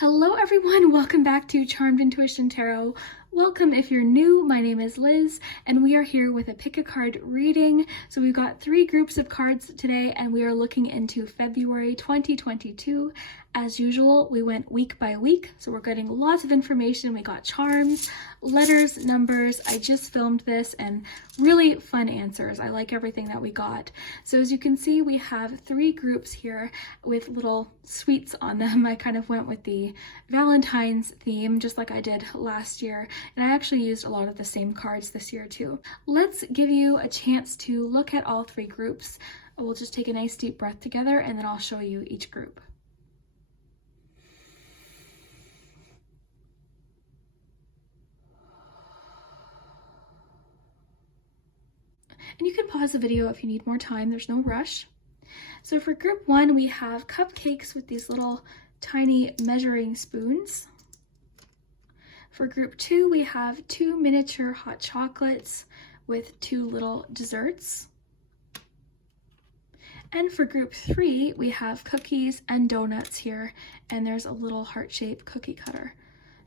Hello everyone, welcome back to Charmed Intuition Tarot. Welcome if you're new, my name is Liz and we are here with a pick a card reading. So we've got 3 groups of cards today and we are looking into February 2022. As usual, we went week by week, so we're getting lots of information. We got charms, letters, numbers. I just filmed this and really fun answers. I like everything that we got. So as you can see, we have 3 groups here with little sweets on them. I kind of went with the Valentine's theme, just like I did last year. And I actually used a lot of the same cards this year too. Let's give you a chance to look at all 3 groups. We'll just take a nice deep breath together and then I'll show you each group. And you can pause the video if you need more time, there's no rush. So for group 1, we have cupcakes with these little tiny measuring spoons. For group 2, we have 2 miniature hot chocolates with 2 little desserts. And for group 3, we have cookies and donuts here, and there's a little heart-shaped cookie cutter.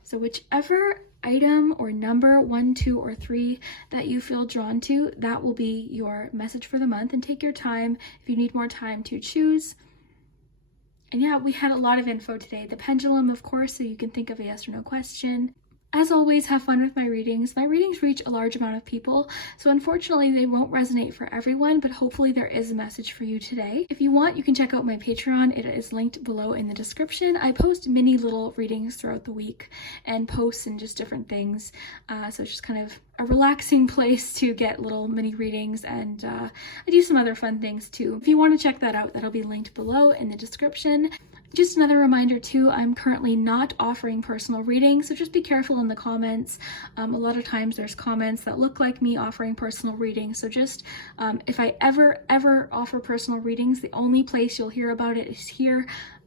So whichever item or number 1, 2, or 3 that you feel drawn to, that will be your message for the month. And take your time if you need more time to choose. And yeah, we had a lot of info today. The pendulum, of course, so you can think of a yes or no question. As always, have fun with my readings. My readings reach a large amount of people, so unfortunately they won't resonate for everyone, but hopefully there is a message for you today. If you want, you can check out my Patreon. It is linked below in the description. I post mini little readings throughout the week and posts and just different things. So it's just kind of a relaxing place to get little mini readings, and I do some other fun things too. If you want to check that out, that'll be linked below in the description. Just another reminder too, I'm currently not offering personal readings, so just be careful in the comments. A lot of times there's comments that look like me offering personal readings, so just if I ever offer personal readings, the only place you'll hear about it is here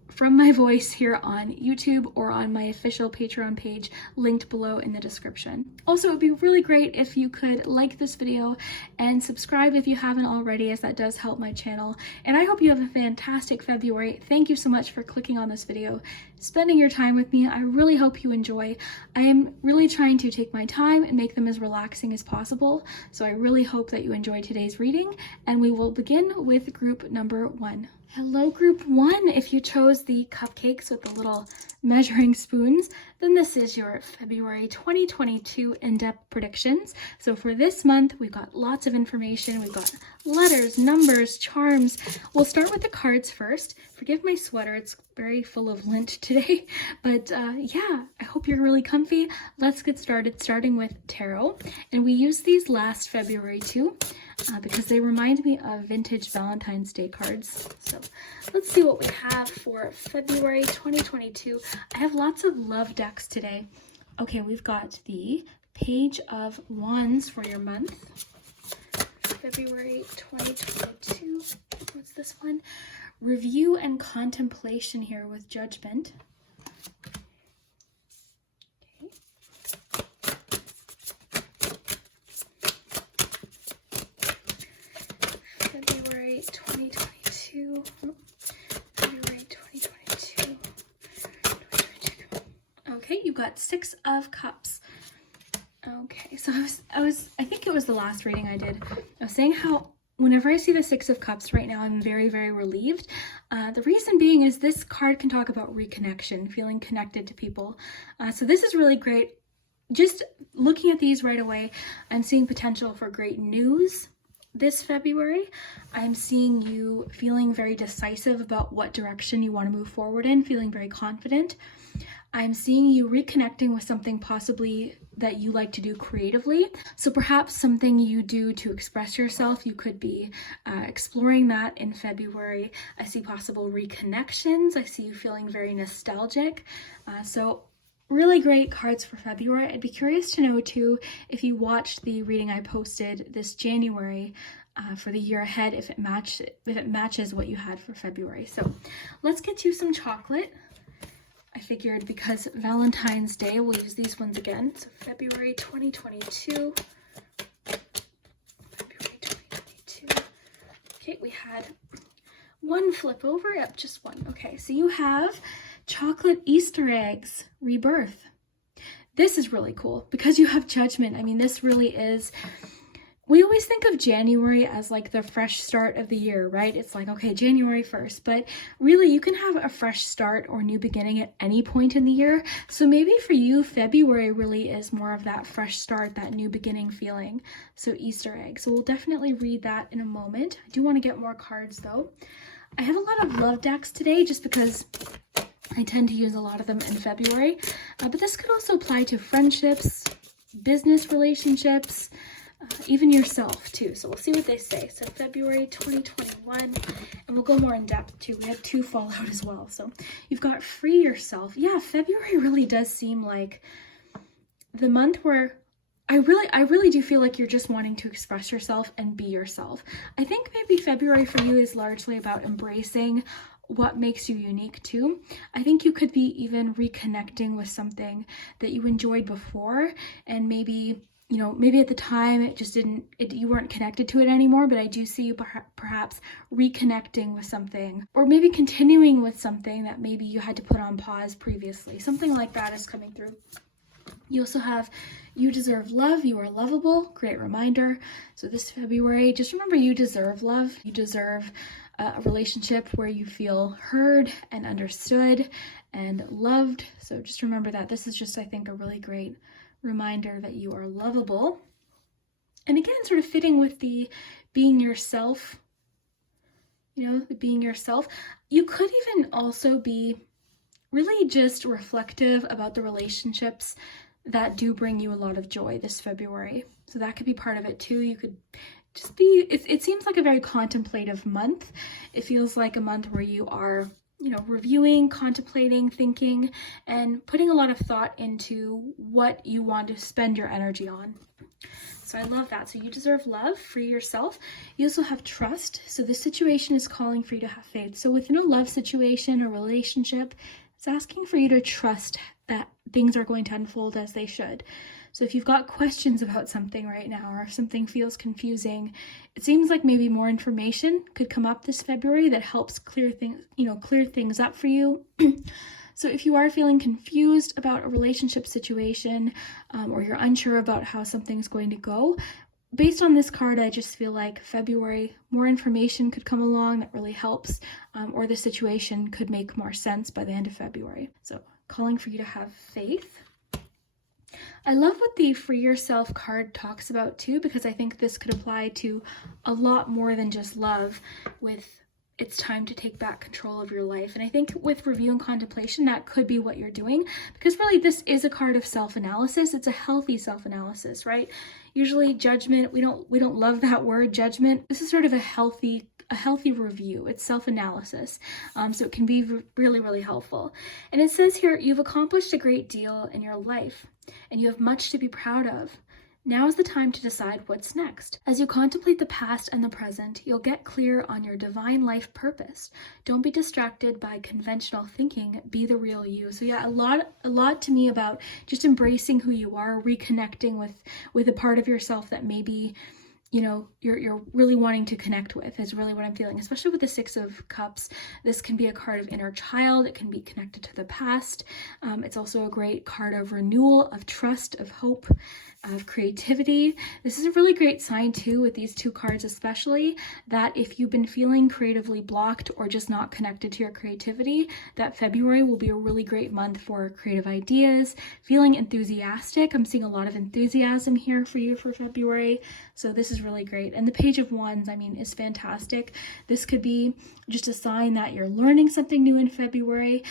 from my voice here on YouTube or on my official Patreon page linked below in the description. Also, it would be really great if you could like this video and subscribe if you haven't already, as that does help my channel. And I hope you have a fantastic February. Thank you so much for clicking on this video, spending your time with me. I really hope you enjoy. I am really trying to take my time and make them as relaxing as possible. So I really hope that you enjoy today's reading, and we will begin with group number 1. Hello group 1, if you chose the cupcakes with the little measuring spoons, then this is your February 2022 in-depth predictions. So for this month, we've got lots of information. We've got letters, numbers, charms. We'll start with the cards first. Forgive my sweater, it's very full of lint today, but yeah, I hope you're really comfy. Let's get started, starting with tarot. And we used these last February too, because they remind me of vintage Valentine's Day cards. So let's see what we have for February 2022. I have lots of love decks today. Okay, we've got the Page of Wands for your month. February 2022. What's this one? Review and contemplation here with judgment. Okay. February 2022. February 2022. Okay, you got 6 of Cups. Okay, so I think it was the last reading I did. I was saying how whenever I see the 6 of Cups right now, I'm very, very relieved. The reason being is this card can talk about reconnection, feeling connected to people. So this is really great. Just looking at these right away, I'm seeing potential for great news this February. I'm seeing you feeling very decisive about what direction you want to move forward in, feeling very confident. I'm seeing you reconnecting with something possibly that you like to do creatively. So perhaps something you do to express yourself, you could be exploring that in February. I see possible reconnections. I see you feeling very nostalgic. So really great cards for February. I'd be curious to know too, if you watched the reading I posted this January for the year ahead, if it matches what you had for February. So let's get you some chocolate. I figured because Valentine's Day, we'll use these ones again. So February 2022. February 2022. Okay, we had one flip over. Yep, just one. Okay, so you have chocolate Easter eggs, rebirth. This is really cool because you have Judgment. I mean, this really is, we always think of January as like the fresh start of the year, right? It's like, okay, January 1st, but really you can have a fresh start or new beginning at any point in the year. So maybe for you, February really is more of that fresh start, that new beginning feeling. So Easter egg. So we'll definitely read that in a moment. I do want to get more cards though. I have a lot of love decks today just because I tend to use a lot of them in February, but this could also apply to friendships, business relationships, even yourself too. So we'll see what they say. So February 2021, and we'll go more in depth too. We had 2 fall out as well. So you've got free yourself. Yeah, February really does seem like the month where I really do feel like you're just wanting to express yourself and be yourself. I think maybe February for you is largely about embracing what makes you unique too. I think you could be even reconnecting with something that you enjoyed before, and maybe, you know, maybe at the time it just you weren't connected to it anymore, but I do see you perhaps reconnecting with something, or maybe continuing with something that maybe you had to put on pause previously. Something like that is coming through. You also have, you deserve love, you are lovable, great reminder. So this February, just remember you deserve love. You deserve a relationship where you feel heard and understood and loved. So just remember that. This is just, I think, a really great reminder that you are lovable. And again, sort of fitting with the being yourself, you know, the being yourself. You could even also be really just reflective about the relationships that do bring you a lot of joy this February. So that could be part of it too. You could just be, it seems like a very contemplative month. It feels like a month where you are, you know, reviewing, contemplating, thinking, and putting a lot of thought into what you want to spend your energy on. So I love that. So you deserve love, free yourself. You also have trust. So this situation is calling for you to have faith. So within a love situation or relationship, it's asking for you to trust that things are going to unfold as they should. So if you've got questions about something right now, or if something feels confusing, it seems like maybe more information could come up this February that helps clear things up for you. So if you are feeling confused about a relationship situation, or you're unsure about how something's going to go, based on this card, I just feel like February, more information could come along that really helps, or the situation could make more sense by the end of February. So calling for you to have faith. I love what the Free Yourself card talks about too, because I think this could apply to a lot more than just love. With it's time to take back control of your life. And I think with review and contemplation, that could be what you're doing, because really this is a card of self-analysis. It's a healthy self-analysis, right? Usually judgment, we don't love that word, judgment. This is sort of a healthy review. It's self-analysis. So it can be really, really helpful. And it says here, you've accomplished a great deal in your life and you have much to be proud of. Now is the time to decide what's next. As you contemplate the past and the present, you'll get clear on your divine life purpose. Don't be distracted by conventional thinking. Be the real you. So yeah, a lot to me about just embracing who you are, reconnecting with a part of yourself that maybe, you know, you're really wanting to connect with, is really what I'm feeling. Especially with the 6 of Cups, this can be a card of inner child. It can be connected to the past. It's also a great card of renewal, of trust, of hope, of creativity. This is a really great sign too, with these 2 cards especially, that if you've been feeling creatively blocked or just not connected to your creativity, that February will be a really great month for creative ideas, feeling enthusiastic. I'm seeing a lot of enthusiasm here for you for February. So this is really great. And the Page of Wands, I mean, is fantastic. This could be just a sign that you're learning something new in February.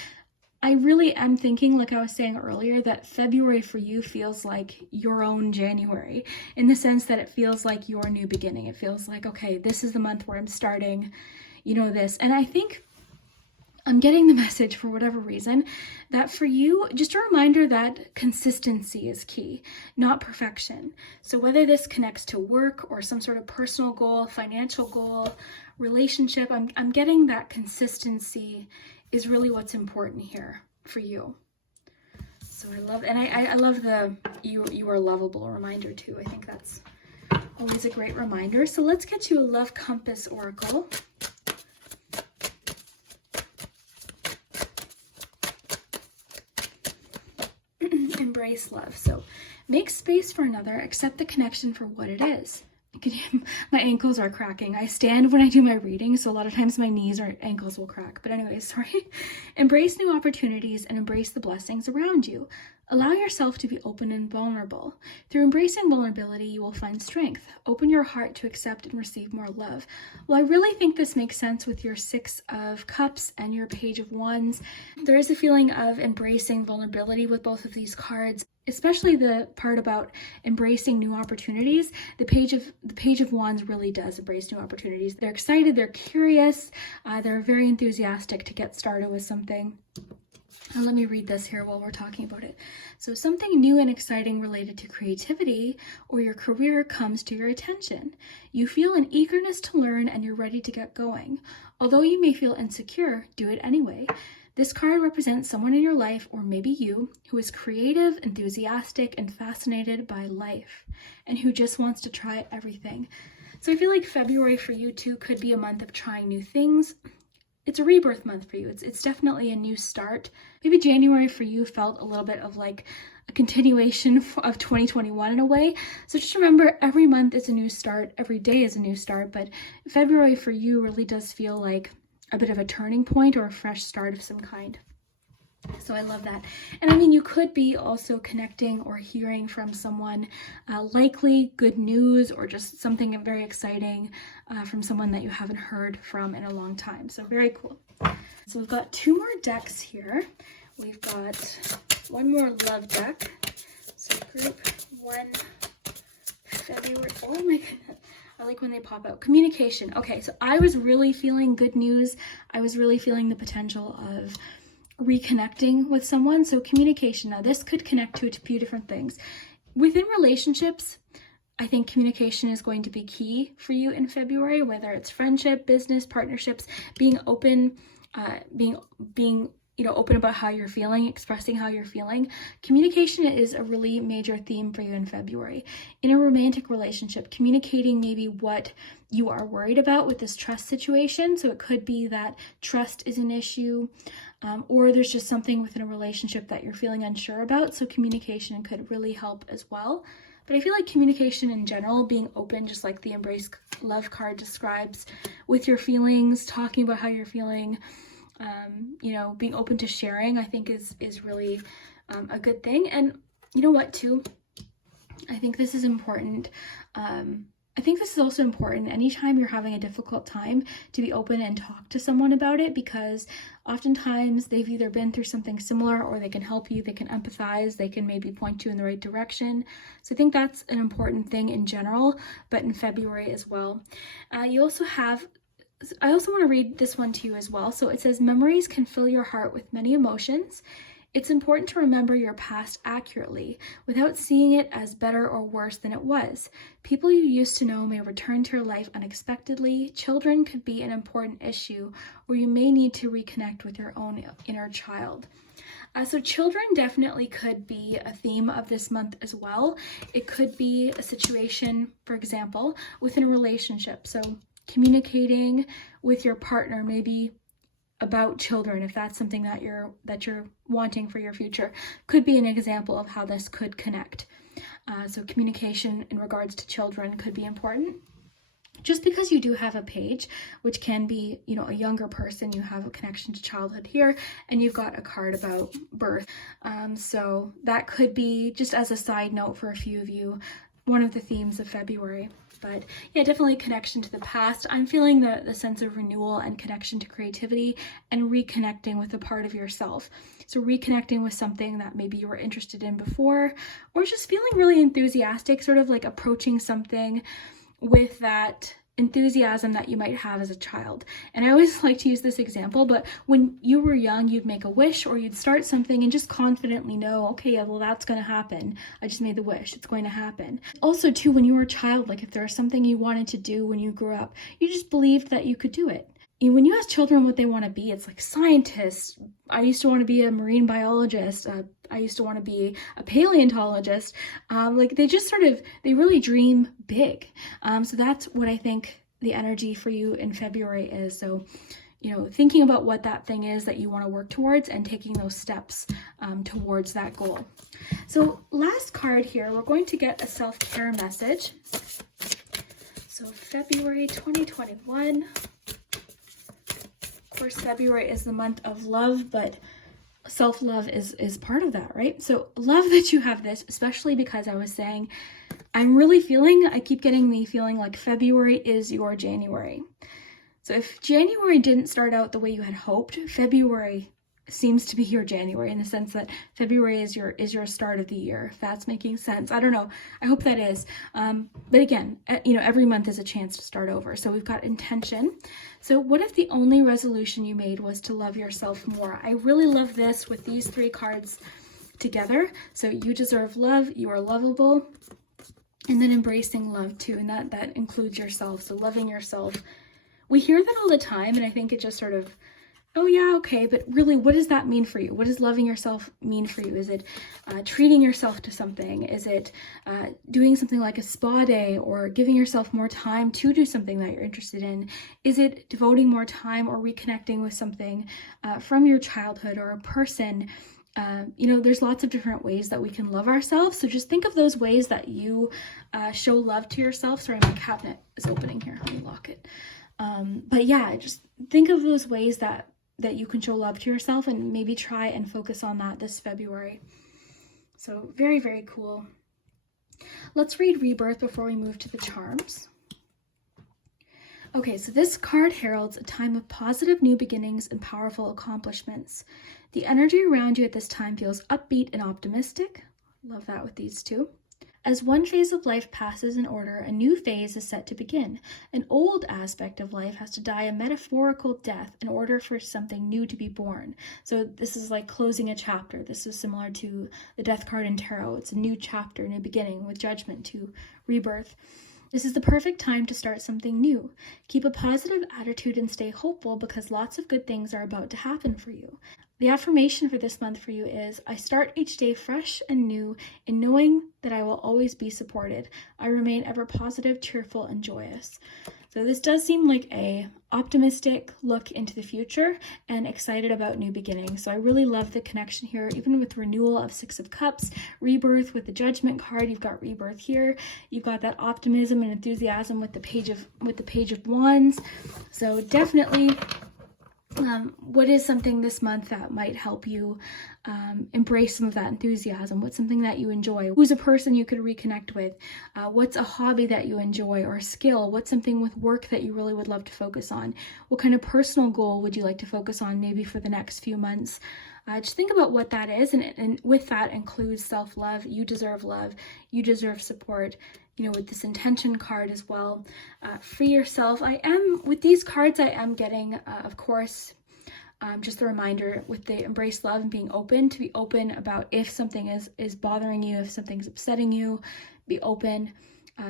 I really am thinking, like I was saying earlier, that February for you feels like your own January, in the sense that it feels like your new beginning. It feels like, okay, this is the month where I'm starting, you know, this. And I think I'm getting the message, for whatever reason, that for you, just a reminder that consistency is key, not perfection. So whether this connects to work or some sort of personal goal, financial goal, relationship, I'm getting that consistency is really what's important here for you. So I love, and I love the you are lovable reminder too. I think that's always a great reminder. So let's get you a Love Compass Oracle. embrace love. So make space for another, accept the connection for what it is. My ankles are cracking. I stand when I do my reading, so a lot of times my knees or ankles will crack. But anyways, sorry. Embrace new opportunities and embrace the blessings around you. Allow yourself to be open and vulnerable. Through embracing vulnerability, you will find strength. Open your heart to accept and receive more love. Well, I really think this makes sense with your Six of Cups and your Page of Wands. There is a feeling of embracing vulnerability with both of these cards, especially the part about embracing new opportunities. The Page of Wands really does embrace new opportunities. They're excited, they're curious, they're very enthusiastic to get started with something. And let me read this here while we're talking about it. So something new and exciting related to creativity or your career comes to your attention. You feel an eagerness to learn and you're ready to get going. Although you may feel insecure, do it anyway. This card represents someone in your life, or maybe you, who is creative, enthusiastic, and fascinated by life, and who just wants to try everything. So I feel like February for you too could be a month of trying new things. It's a rebirth month for you. It's definitely a new start. Maybe January for you felt a little bit of like a continuation of 2021 in a way. So just remember, every month is a new start. Every day is a new start. But February for you really does feel like a bit of a turning point or a fresh start of some kind. So I love that. And I mean, you could be also connecting or hearing from someone, likely good news or just something very exciting from someone that you haven't heard from in a long time. So very cool. So we've got two more decks here. We've got one more love deck. So group 1, February. Oh my goodness. I like when they pop out. Communication. Okay, so I was really feeling good news. I was really feeling the potential of reconnecting with someone. So communication. Now this could connect to a few different things. Within relationships, I think communication is going to be key for you in February, whether it's friendship, business, partnerships, being open, being open about how you're feeling, expressing how you're feeling. Communication is a really major theme for you in February. In a romantic relationship, communicating maybe what you are worried about with this trust situation. So it could be that trust is an issue, or there's just something within a relationship that you're feeling unsure about. So communication could really help as well. But I feel like communication in general, being open, just like the Embrace Love card describes, with your feelings, talking about how you're feeling, being open to sharing, I think is really a good thing. And you know what too? I think this is important. I think this is also important anytime you're having a difficult time to be open and talk to someone about it, because oftentimes they've either been through something similar or they can help you, they can empathize, they can maybe point you in the right direction. So I think that's an important thing in general, but in February as well. I also want to read this one to you as well. So it says, memories can fill your heart with many emotions. It's important to remember your past accurately without seeing it as better or worse than it was. People you used to know may return to your life unexpectedly. Children could be an important issue, or you may need to reconnect with your own inner child. So children definitely could be a theme of this month as well. It could be a situation, for example, within a relationship. So communicating with your partner, maybe about children, if that's something that you're wanting for your future, could be an example of how this could connect. So communication in regards to children could be important. Just because you do have a page, which can be, a younger person, you have a connection to childhood here, and you've got a card about birth. So that could be, just as a side note for a few of you, one of the themes of February. But yeah, definitely connection to the past. I'm feeling the sense of renewal and connection to creativity and reconnecting with a part of yourself. So reconnecting with something that maybe you were interested in before, or just feeling really enthusiastic, sort of like approaching something with that enthusiasm that you might have as a child. And I always like to use this example, but when you were young, you'd make a wish or you'd start something and just confidently know, okay, yeah, well, that's going to happen. I just made the wish. It's going to happen. Also, too, when you were a child, like if there was something you wanted to do when you grew up, you just believed that you could do it. And when you ask children what they want to be, it's like scientists. I used to want to be a marine biologist. I used to want to be a paleontologist. They really dream big. So that's what I think the energy for you in February is. So, thinking about what that thing is that you want to work towards and taking those steps towards that goal. So last card here, we're going to get a self-care message. So February 2021. Of course, February is the month of love, but self-love is part of that, right? So love that you have this, especially because I was saying, I keep getting the feeling like February is your January. So if January didn't start out the way you had hoped, February seems to be your January, in the sense that February is your start of the year, if that's making sense. I don't know. I hope that is. But again, every month is a chance to start over. So we've got intention. So what if the only resolution you made was to love yourself more? I really love this with these 3 cards together. So you deserve love. You are lovable. And then embracing love too. And that includes yourself. So loving yourself. We hear that all the time. And I think it just sort of, oh yeah, okay, but really, what does that mean for you? What does loving yourself mean for you? Is it treating yourself to something? Is it doing something like a spa day, or giving yourself more time to do something that you're interested in? Is it devoting more time or reconnecting with something from your childhood or a person? There's lots of different ways that we can love ourselves. So just think of those ways that you show love to yourself. Sorry, my cabinet is opening here. Let me lock it. But yeah, just think of those ways that you can show love to yourself, and maybe try and focus on that this February. So very, very cool. Let's read Rebirth before we move to the charms. Okay, so this card heralds a time of positive new beginnings and powerful accomplishments. The energy around you at this time feels upbeat and optimistic. Love that with these 2. As one phase of life passes in order, a new phase is set to begin. An old aspect of life has to die a metaphorical death in order for something new to be born. So this is like closing a chapter. This is similar to the Death card in Tarot. It's a new chapter, new beginning, with Judgment to Rebirth. This is the perfect time to start something new. Keep a positive attitude and stay hopeful, because lots of good things are about to happen for you. The affirmation for this month for you is, I start each day fresh and new in knowing that I will always be supported. I remain ever positive, cheerful, and joyous. So this does seem like a optimistic look into the future and excited about new beginnings. So I really love the connection here, even with renewal of 6 of Cups, rebirth with the Judgment card. You've got rebirth here. You've got that optimism and enthusiasm with the Page of Wands. So definitely what is something this month that might help you embrace some of that enthusiasm? What's something that you enjoy? Who's a person you could reconnect with? What's a hobby that you enjoy, or a skill? What's something with work that you really would love to focus on? What kind of personal goal would you like to focus on maybe for the next few months? Just think about what that is, and with that includes self-love. You deserve love. You deserve support. With this intention card as well. Free yourself. With these cards, I am getting, of course, just a reminder with the embrace love and being open, to be open about if something is bothering you, if something's upsetting you, be open,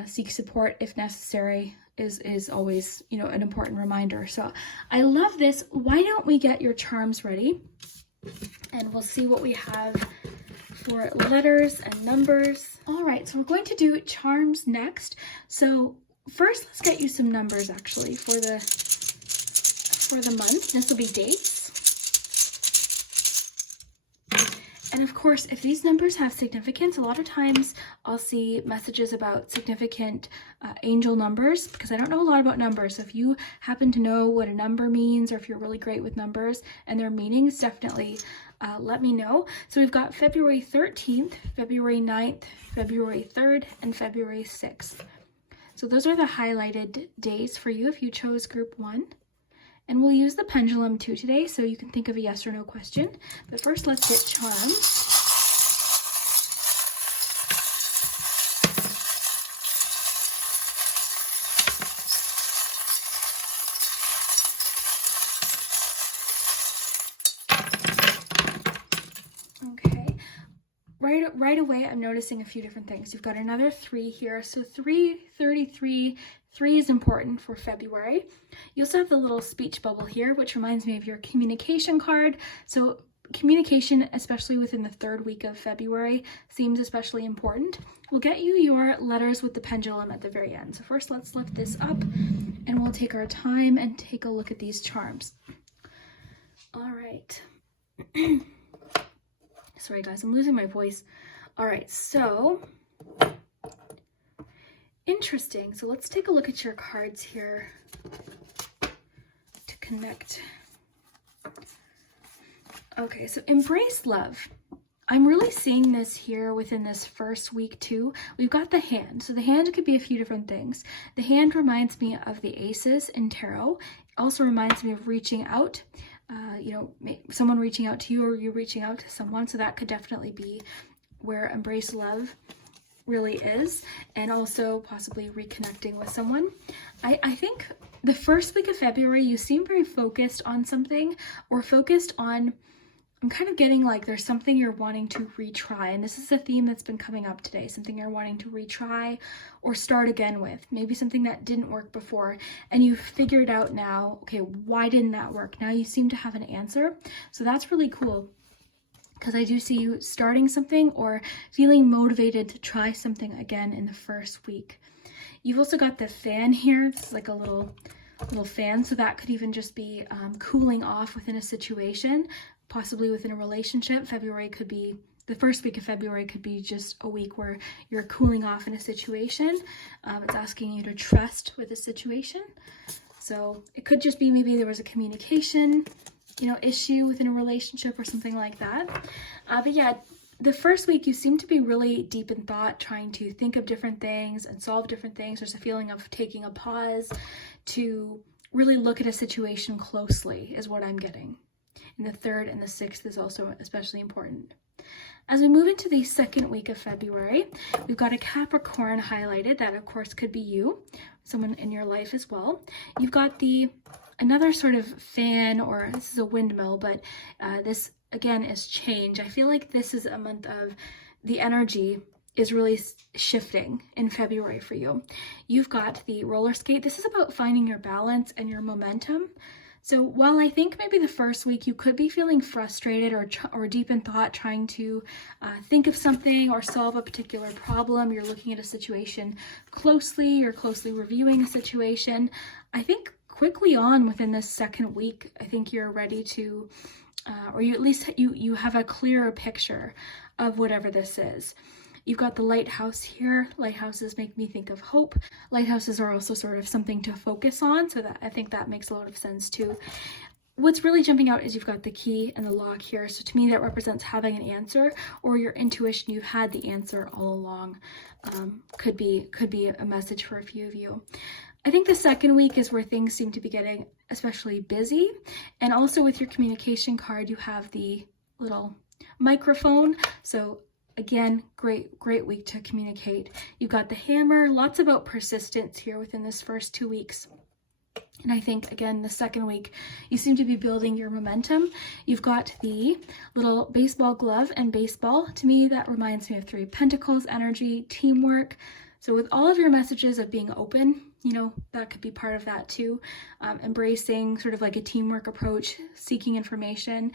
seek support if necessary, is always, an important reminder. So I love this. Why don't we get your charms ready? And we'll see what we have for letters and numbers. All right, so we're going to do charms next. So first, let's get you some numbers actually for the month. This will be dates. And of course, if these numbers have significance, a lot of times I'll see messages about significant angel numbers, because I don't know a lot about numbers. So if you happen to know what a number means, or if you're really great with numbers and their meanings, definitely let me know. So we've got February 13th, February 9th, February 3rd, and February 6th. So those are the highlighted days for you if you chose group 1. And we'll use the pendulum too today, so you can think of a yes or no question. But first, let's get charms. Okay. Right away, I'm noticing a few different things. You've got another 3 here. So 333. 3 is important for February. You also have the little speech bubble here, which reminds me of your communication card. So communication, especially within the 3rd week of February, seems especially important. We'll get you your letters with the pendulum at the very end. So first, let's lift this up, and we'll take our time and take a look at these charms. All right. Sorry guys, I'm losing my voice. All right, so interesting. So let's take a look at your cards here to connect. Okay, so embrace love. I'm really seeing this here within this first week too. We've got the hand. So the hand could be a few different things. The hand reminds me of the aces in tarot. It also reminds me of reaching out. Someone reaching out to you or you reaching out to someone. So that could definitely be where embrace love really is, and also possibly reconnecting with someone. I think the first week of February, you seem very focused on something, or focused on, I'm kind of getting like there's something you're wanting to retry, and this is a theme that's been coming up today, something you're wanting to retry or start again with, maybe something that didn't work before, and you've figured out now, okay, why didn't that work? Now you seem to have an answer, so that's really cool. Because I do see you starting something or feeling motivated to try something again in the first week. You've also got the fan here. This is like a little fan, so that could even just be cooling off within a situation, possibly within a relationship. February could be, the first week of February could be just a week where you're cooling off in a situation. It's asking you to trust with a situation. So it could just be maybe there was a communication issue within a relationship or something like that. But yeah, the first week you seem to be really deep in thought, trying to think of different things and solve different things. There's a feeling of taking a pause to really look at a situation closely is what I'm getting. And the 3rd and the 6th is also especially important. As we move into the second week of February, we've got a Capricorn highlighted. That of course could be you, someone in your life as well. You've got another sort of fan, or this is a windmill, but this again is change. I feel like this is a month of the energy is really shifting in February for you. You've got the roller skate. This is about finding your balance and your momentum. So while I think maybe the first week you could be feeling frustrated or deep in thought, trying to think of something or solve a particular problem, you're looking at a situation closely, you're closely reviewing a situation, I think quickly on within this second week, I think you're ready to, or you at least you have a clearer picture of whatever this is. You've got the lighthouse here. Lighthouses make me think of hope. Lighthouses are also sort of something to focus on, so that I think that makes a lot of sense too. What's really jumping out is you've got the key and the lock here. So to me, that represents having an answer, or your intuition, you've had the answer all along. Could be a message for a few of you. I think the second week is where things seem to be getting especially busy. And also with your communication card, you have the little microphone. So again, great week to communicate. You've got the hammer, lots about persistence here within this first 2 weeks. And I think, again, the second week, you seem to be building your momentum. You've got the little baseball glove and baseball. To me, that reminds me of 3 of Pentacles energy, teamwork. So with all of your messages of being open, that could be part of that too. Embracing sort of like a teamwork approach, seeking information.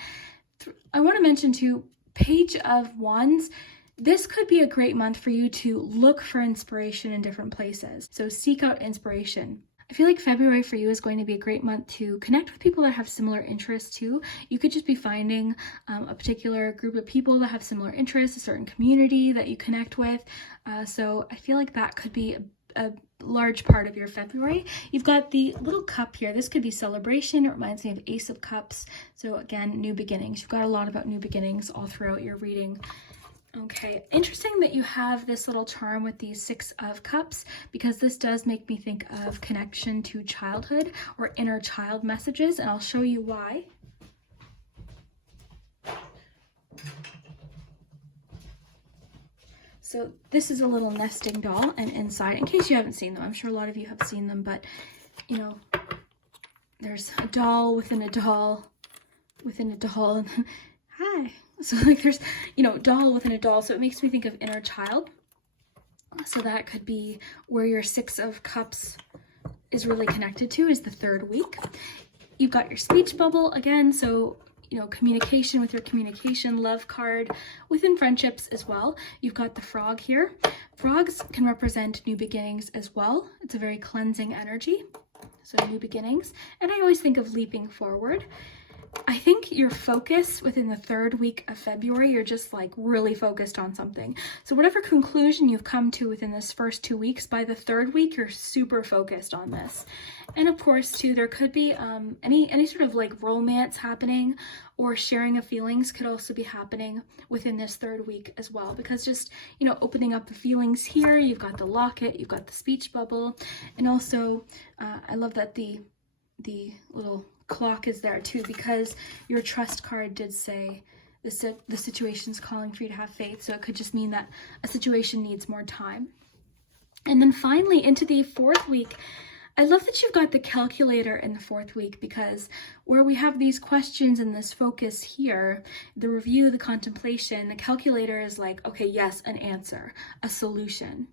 I want to mention too, Page of Wands. This could be a great month for you to look for inspiration in different places. So seek out inspiration. I feel like February for you is going to be a great month to connect with people that have similar interests too. You could just be finding a particular group of people that have similar interests, a certain community that you connect with. So I feel like that could be a large part of your February. You've got the little cup here. This could be celebration. It reminds me of Ace of Cups. So again, new beginnings. You've got a lot about new beginnings all throughout your reading. Okay, interesting that you have this little charm with the 6 of Cups, because this does make me think of connection to childhood or inner child messages, and I'll show you why. So this is a little nesting doll, and inside, in case you haven't seen them, I'm sure a lot of you have seen them, but there's a doll within a doll within a doll, and then, hi. So like there's, doll within a doll. So it makes me think of inner child. So that could be where your 6 of Cups is really connected to, is the 3rd week. You've got your speech bubble again. So, communication with your communication love card within friendships as well. You've got the frog here. Frogs can represent new beginnings as well. It's a very cleansing energy. So new beginnings. And I always think of leaping forward. I think your focus within the 3rd week of February, you're just like really focused on something. So whatever conclusion you've come to within this first 2 weeks, by the 3rd week, you're super focused on this. And of course, too, there could be any sort of like romance happening, or sharing of feelings could also be happening within this 3rd week as well, because just, you know, opening up the feelings here, you've got the locket, you've got the speech bubble, and also I love that the little clock is there too, because your trust card did say the situation's calling for you to have faith. So it could just mean that a situation needs more time. And then finally into the 4th week, I love that you've got the calculator in the 4th week, because where we have these questions and this focus here, the review, the contemplation, the calculator is like, okay, yes, an answer, a solution.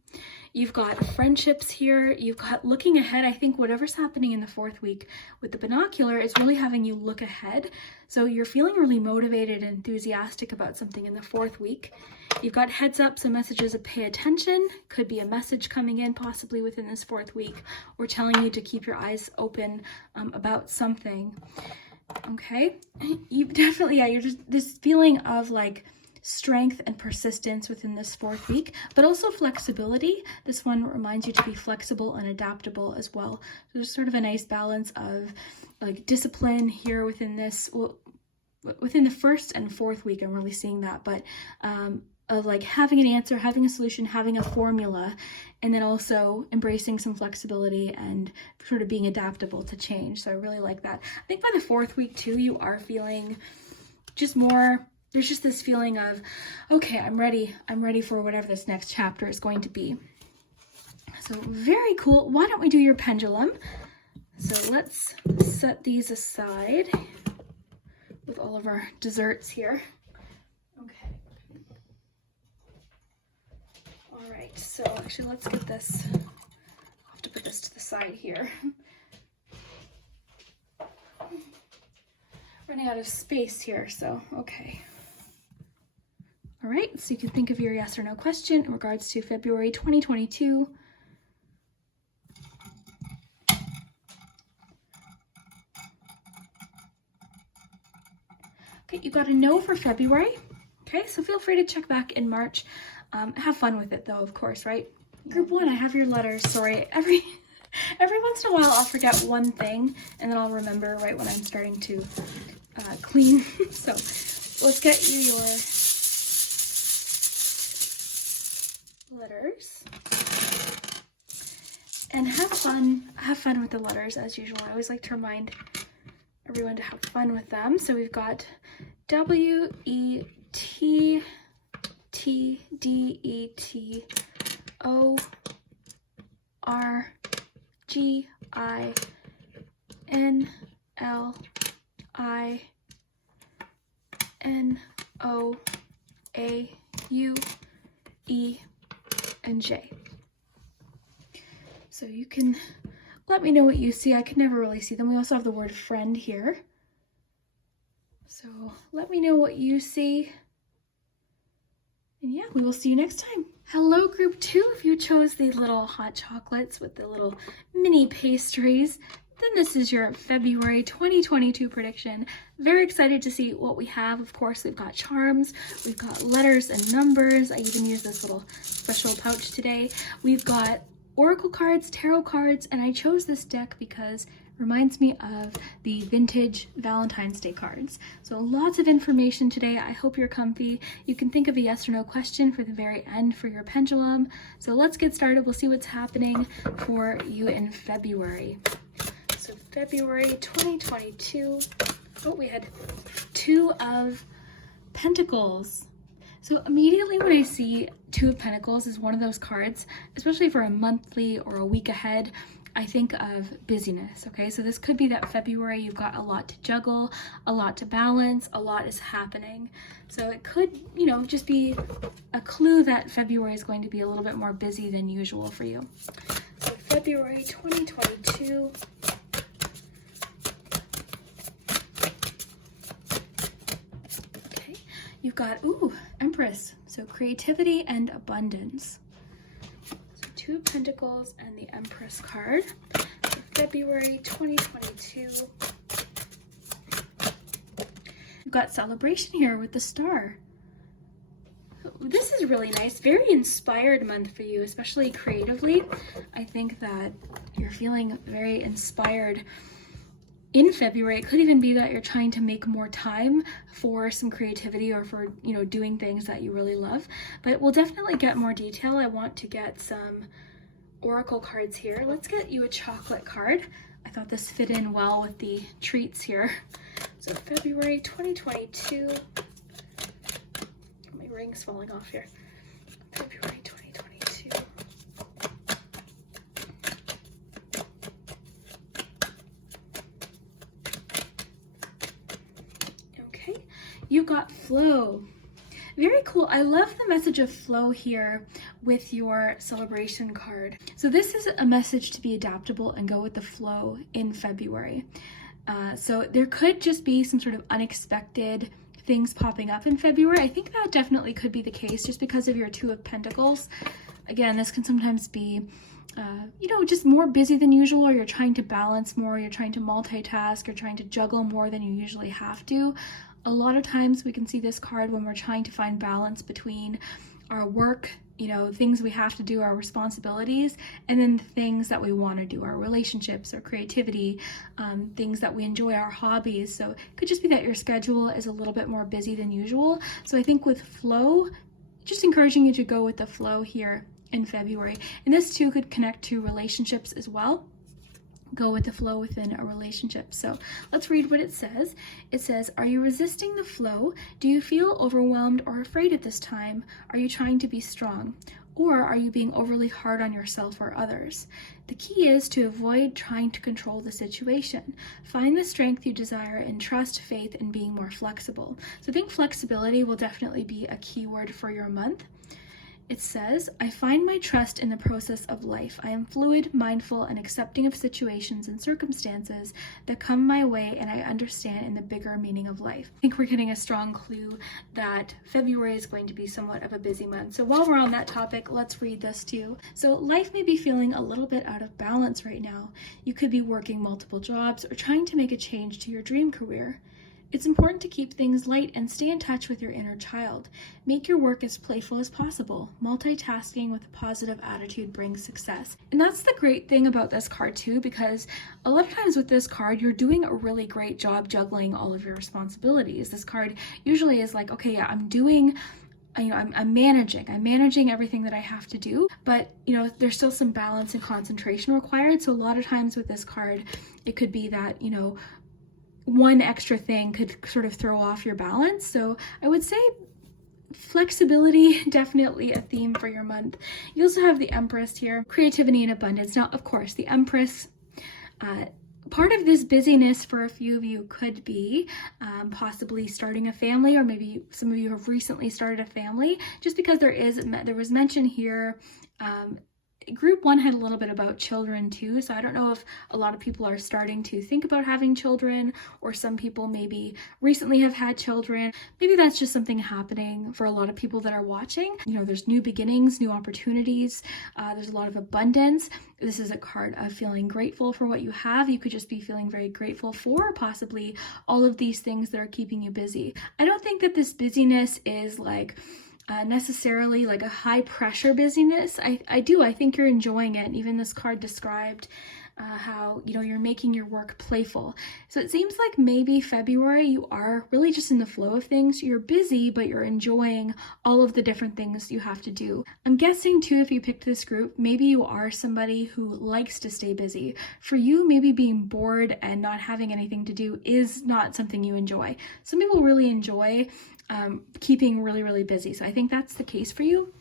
You've got friendships here. You've got looking ahead. I think whatever's happening in the 4th week with the binocular is really having you look ahead. So you're feeling really motivated and enthusiastic about something in the 4th week. You've got heads up, so messages of pay attention. Could be a message coming in possibly within this 4th week, or telling you to keep your eyes open about something. Okay, you definitely, yeah, you're just this feeling of like strength and persistence within this 4th week, but also flexibility. This one reminds you to be flexible and adaptable as well. So there's sort of a nice balance of like discipline here within this, well, within the 1st and 4th week, I'm really seeing that, but of like having an answer, having a solution, having a formula, and then also embracing some flexibility and sort of being adaptable to change. So I really like that. I think by the 4th week too, you are feeling just more, there's just this feeling of, okay, I'm ready for whatever this next chapter is going to be. So very cool. Why don't we do your pendulum? So let's set these aside with all of our desserts here. Okay. All right, so actually let's get this, I'll have to put this to the side here. Running out of space here, so okay. All right, so you can think of your yes or no question in regards to February 2022. Okay, you got a no for February. Okay, so feel free to check back in March. Have fun with it though, of course, right? Group 1, I have your letters. Sorry, every once in a while I'll forget one thing, and then I'll remember right when I'm starting to clean. So let's get you your letters. And have fun with the letters as usual. I always like to remind everyone to have fun with them. So we've got W, E, T, T, D, E, T, O, R, G, I, N, L, I, N, O, A, U, E, and J. So you can let me know what you see. I can never really see them. We also have the word friend here. So let me know what you see. And yeah, we will see you next time. Hello, group 2. If you chose the little hot chocolates with the little mini pastries, then this is your February 2022 prediction. Very excited to see what we have. Of course, we've got charms, we've got letters and numbers. I even used this little special pouch today. We've got oracle cards, tarot cards, and I chose this deck because it reminds me of the vintage Valentine's Day cards. So lots of information today. I hope you're comfy. You can think of a yes or no question for the very end for your pendulum. So let's get started. We'll see what's happening for you in February. So February 2022, oh, we had 2 of Pentacles. So immediately when I see 2 of Pentacles is one of those cards, especially for a monthly or a week ahead, I think of busyness, okay? So this could be that February you've got a lot to juggle, a lot to balance, a lot is happening. So it could, you know, just be a clue that February is going to be a little bit more busy than usual for you. So February 2022. Okay, you've got, ooh, Empress. So creativity and abundance. 2 of Pentacles and the Empress card for February 2022. got celebration here with the star. This is really nice. Very inspired month for you, especially creatively. I think that you're feeling very inspired in February. It could even be that you're trying to make more time for some creativity or for, doing things that you really love. But we'll definitely get more detail. I want to get some oracle cards here. Let's get you a chocolate card. I thought this fit in well with the treats here. So February 2022. My ring's falling off here. February 2022. Okay, you got flow. Very cool. I love the message of flow here with your celebration card. So this is a message to be adaptable and go with the flow in February. So there could just be some sort of unexpected things popping up in February. I think that definitely could be the case just because of your Two of Pentacles. Again, this can sometimes be just more busy than usual, or you're trying to balance more, you're trying to multitask, you're trying to juggle more than you usually have to. A lot of times we can see this card when we're trying to find balance between our work, things we have to do, our responsibilities, and then the things that we want to do, our relationships, our creativity, things that we enjoy, our hobbies. So it could just be that your schedule is a little bit more busy than usual. So I think with flow, just encouraging you to go with the flow here in February. And this too could connect to relationships as well. Go with the flow within a relationship. So let's read what it says. It says, are you resisting the flow? Do you feel overwhelmed or afraid at this time? Are you trying to be strong? Or are you being overly hard on yourself or others? The key is to avoid trying to control the situation. Find the strength you desire and trust faith in being more flexible. So I think flexibility will definitely be a key word for your month. It says, I find my trust in the process of life. I am fluid, mindful, and accepting of situations and circumstances that come my way, and I understand in the bigger meaning of life. I think we're getting a strong clue that February is going to be somewhat of a busy month. So while we're on that topic, let's read this too. So life may be feeling a little bit out of balance right now. You could be working multiple jobs or trying to make a change to your dream career. It's important to keep things light and stay in touch with your inner child. Make your work as playful as possible. Multitasking with a positive attitude brings success. And that's the great thing about this card too, because a lot of times with this card, you're doing a really great job juggling all of your responsibilities. This card usually is like, okay, yeah, I'm managing everything that I have to do, but there's still some balance and concentration required. So a lot of times with this card, it could be that, one extra thing could sort of throw off your balance. So I would say flexibility, definitely a theme for your month. You also have the Empress here, creativity and abundance. Now, of course, the Empress, part of this busyness for a few of you could be possibly starting a family, or maybe some of you have recently started a family, just because there was mention here. Group 1 had a little bit about children too, so I don't know if a lot of people are starting to think about having children, or some people maybe recently have had children. Maybe that's just something happening for a lot of people that are watching. There's new beginnings, new opportunities, there's a lot of abundance. This is a card of feeling grateful for what you have. You could just be feeling very grateful for possibly all of these things that are keeping you busy. I don't think that this busyness is necessarily like a high pressure busyness. I think you're enjoying it. Even this card described how you're making your work playful. So it seems like maybe February you are really just in the flow of things. You're busy, but you're enjoying all of the different things you have to do. I'm guessing too, if you picked this group, maybe you are somebody who likes to stay busy. For you, maybe being bored and not having anything to do is not something you enjoy. Some people really enjoy keeping really, really busy. So I think that's the case for you.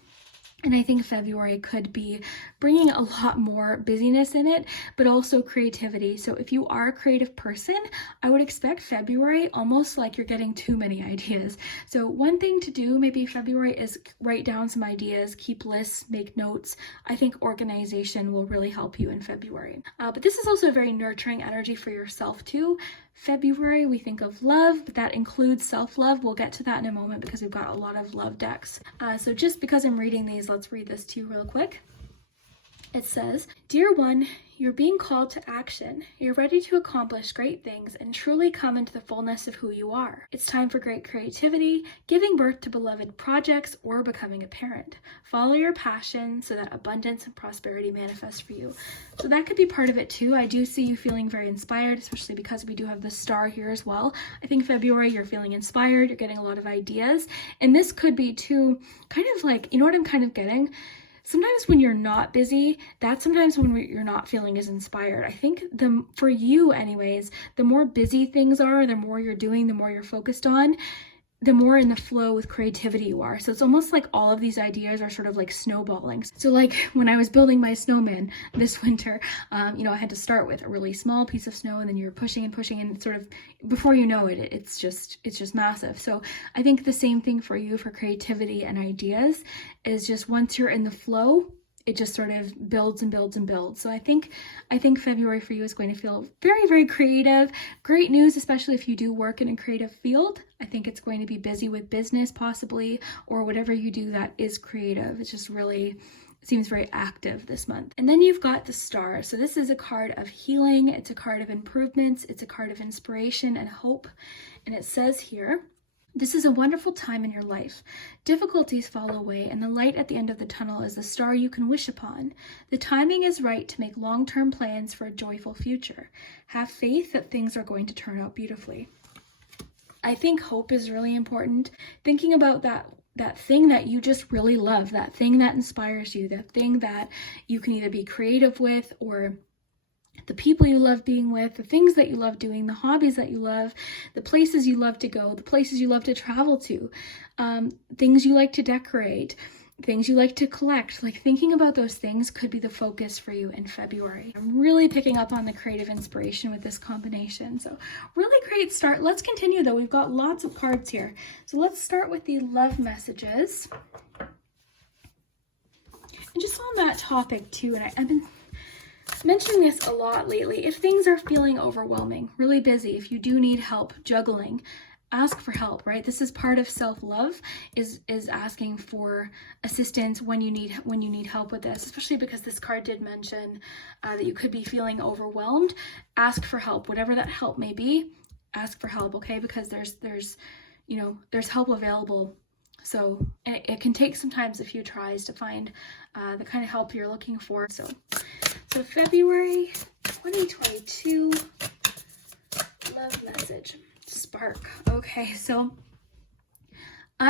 And I think February could be bringing a lot more busyness in it, but also creativity. So if you are a creative person, I would expect February almost like you're getting too many ideas. So one thing to do maybe February is write down some ideas, keep lists, make notes. I think organization will really help you in February. But this is also a very nurturing energy for yourself too. February, we think of love, but that includes self-love. We'll get to that in a moment because we've got a lot of love decks. So just because I'm reading these, let's read this to you real quick. It says, "Dear one, you're being called to action. You're ready to accomplish great things and truly come into the fullness of who you are. It's time for great creativity, giving birth to beloved projects, or becoming a parent. Follow your passion so that abundance and prosperity manifest for you." So that could be part of it too. I do see you feeling very inspired, especially because we do have the star here as well. I think February, you're feeling inspired, you're getting a lot of ideas. And this could be too, kind of like, you know what I'm kind of getting? Sometimes when you're not busy, that's sometimes when you're not feeling as inspired. I think for you anyways, the more busy things are, the more you're doing, the more you're focused on, the more in the flow with creativity you are. So it's almost like all of these ideas are sort of like snowballing. So like when I was building my snowman this winter, I had to start with a really small piece of snow, and then you're pushing and pushing, and sort of before you know it, it's just massive. So I think the same thing for you for creativity and ideas is just once you're in the flow, it just sort of builds and builds and builds. So I think February for you is going to feel very, very creative. Great news, especially if you do work in a creative field. I think it's going to be busy with business possibly, or whatever you do that is creative. It's just really seems very active this month. And then you've got the star. So this is a card of healing. It's a card of improvements. It's a card of inspiration and hope. And it says here, "This is a wonderful time in your life. Difficulties fall away, and the light at the end of the tunnel is the star you can wish upon. The timing is right to make long-term plans for a joyful future. Have faith that things are going to turn out beautifully." I think hope is really important. Thinking about that thing that you just really love, that thing that inspires you, that thing that you can either be creative with, or the people you love being with, the things that you love doing, the hobbies that you love, the places you love to go, the places you love to travel to, things you like to decorate, things you like to collect. Like thinking about those things could be the focus for you in February. I'm really picking up on the creative inspiration with this combination. So really great start. Let's continue though. We've got lots of cards here. So let's start with the love messages. And just on that topic too, and I've been mentioning this a lot lately. If things are feeling overwhelming, really busy, if you do need help juggling, ask for help, right? This is part of self-love, is asking for assistance when you need help with this, especially because this card did mention that you could be feeling overwhelmed. Ask for help, whatever that help may be. Ask for help, okay? Because there's help available. So it can take sometimes a few tries to find the kind of help you're looking for. So February 2022 love message. Spark. Okay, so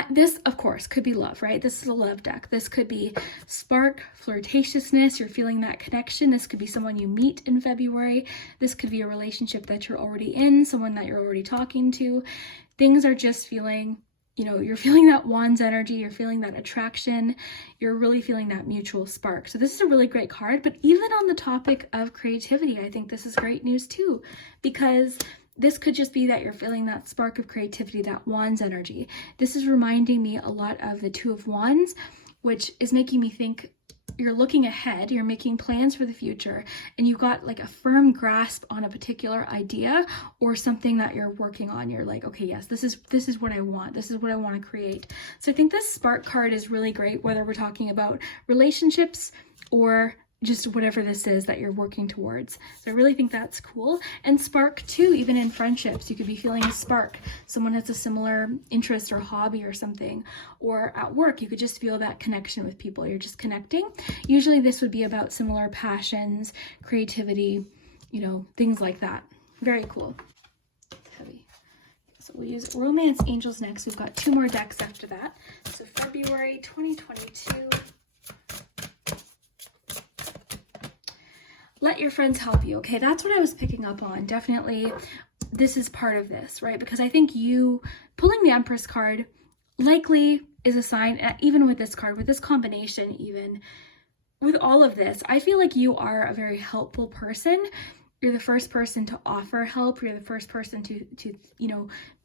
this, of course, could be love, right? This is a love deck. This could be spark, flirtatiousness. You're feeling that connection. This could be someone you meet in February. This could be a relationship that you're already in, someone that you're already talking to. Things are just feeling, you're feeling that Wands energy. You're feeling that attraction. You're really feeling that mutual spark. So this is a really great card. But even on the topic of creativity, I think this is great news too, because this could just be that you're feeling that spark of creativity, that Wands energy. This is reminding me a lot of the Two of Wands, which is making me think you're looking ahead, you're making plans for the future, and you got like a firm grasp on a particular idea or something that you're working on. You're like, okay, yes, this is what I want. This is what I want to create. So I think this spark card is really great, whether we're talking about relationships or just whatever this is that you're working towards. So I really think that's cool. And spark too, even in friendships, you could be feeling a spark. Someone has a similar interest or hobby or something. Or at work, you could just feel that connection with people. You're just connecting. Usually this would be about similar passions, creativity, things like that. Very cool. It's heavy. So we'll use Romance Angels next. We've got 2 more decks after that. So February 2022. Let your friends help you. Okay, that's what I was picking up on. Definitely, this is part of this, right? Because I think you pulling the Empress card likely is a sign, even with this card, with this combination, even with all of this, I feel like you are a very helpful person. You're the first person to offer help. You're the first person to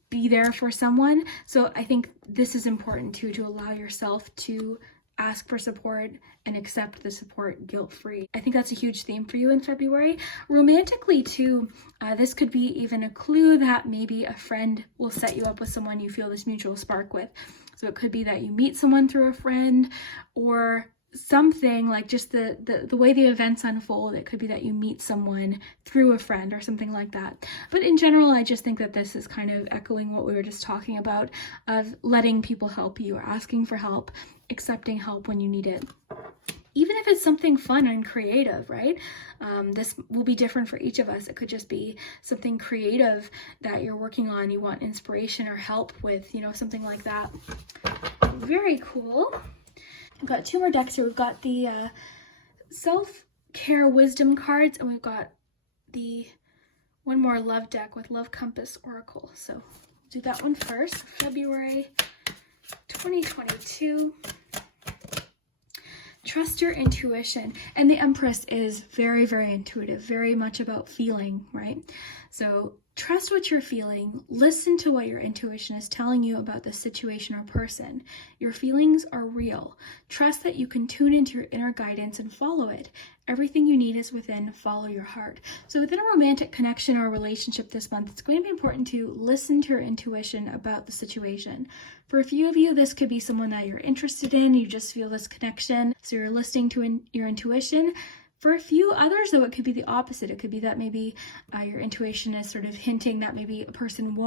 be there for someone. So I think this is important too, to allow yourself to ask for support and accept the support guilt-free. I think that's a huge theme for you in February. Romantically too, this could be even a clue that maybe a friend will set you up with someone you feel this mutual spark with. So it could be that you meet someone through a friend, or something like just the way the events unfold. It could be that you meet someone through a friend or something like that. But in general, I just think that this is kind of echoing what we were just talking about, of letting people help you, or asking for help, accepting help when you need it. Even if it's something fun and creative, right? This will be different for each of us. It could just be something creative that you're working on, you want inspiration or help with, something like that. Very cool. We've got 2 more decks here. We've got the self-care wisdom cards, and we've got the one more love deck with Love Compass Oracle. So we'll do that one first. February 2022. Trust your intuition. And the Empress is very, very intuitive, very much about feeling, right? So trust what you're feeling. Listen to what your intuition is telling you about the situation or person. Your feelings are real. Trust that you can tune into your inner guidance and follow it. Everything you need is within. Follow your heart. So within a romantic connection or relationship this month, it's going to be important to listen to your intuition about the situation. For a few of you, this could be someone that you're interested in. You just feel this connection, so you're listening to your intuition. For a few others, though, it could be the opposite. It could be that maybe your intuition is sort of hinting that maybe a person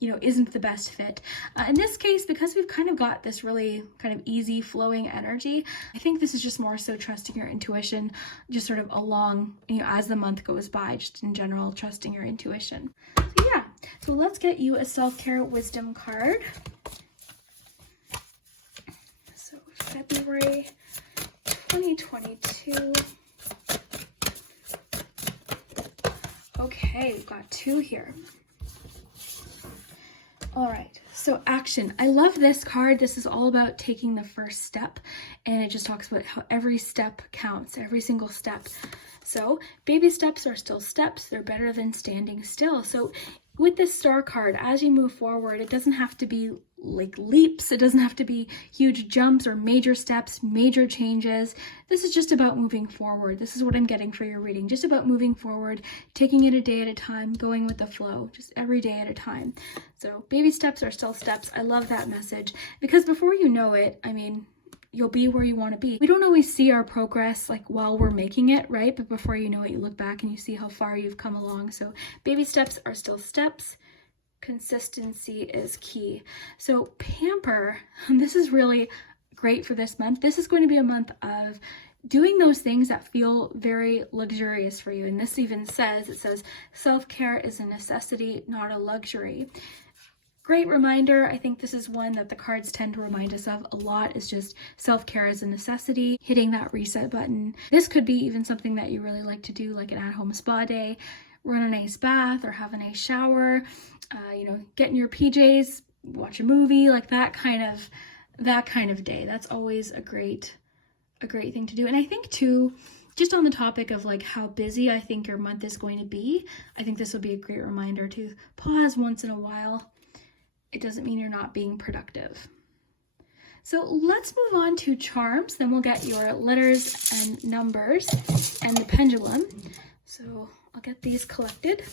isn't the best fit. In this case, because we've kind of got this really kind of easy flowing energy, I think this is just more so trusting your intuition, just sort of along, as the month goes by, just in general, trusting your intuition. So yeah, so let's get you a self-care wisdom card. So February 2022. Okay, we've got 2 here. All right, so action. I love this card. This is all about taking the first step, and it just talks about how every step counts, every single step. So baby steps are still steps. They're better than standing still. So with this star card, as you move forward, it doesn't have to be like leaps. It doesn't have to be huge jumps or major steps, major changes. This is just about moving forward. This is what I'm getting for your reading. Just about moving forward, taking it a day at a time, going with the flow, just every day at a time. So baby steps are still steps. I love that message, because before you know it, you'll be where you want to be. We don't always see our progress like while we're making it, right? But before you know it, you look back and you see how far you've come along. So baby steps are still steps. Consistency is key. So pamper, this is really great for this month. This is going to be a month of doing those things that feel very luxurious for you. And this even says, self-care is a necessity, not a luxury. Great reminder. I think this is one that the cards tend to remind us of a lot, is just self-care is a necessity, hitting that reset button. This could be even something that you really like to do, like an at-home spa day, run a nice bath or have a nice shower, get in your PJs, watch a movie, like that kind of day. That's always a great thing to do. And I think too, just on the topic of like how busy I think your month is going to be, I think this will be a great reminder to pause once in a while. It doesn't mean you're not being productive. So let's move on to charms. Then we'll get your letters and numbers and the pendulum. So I'll get these collected.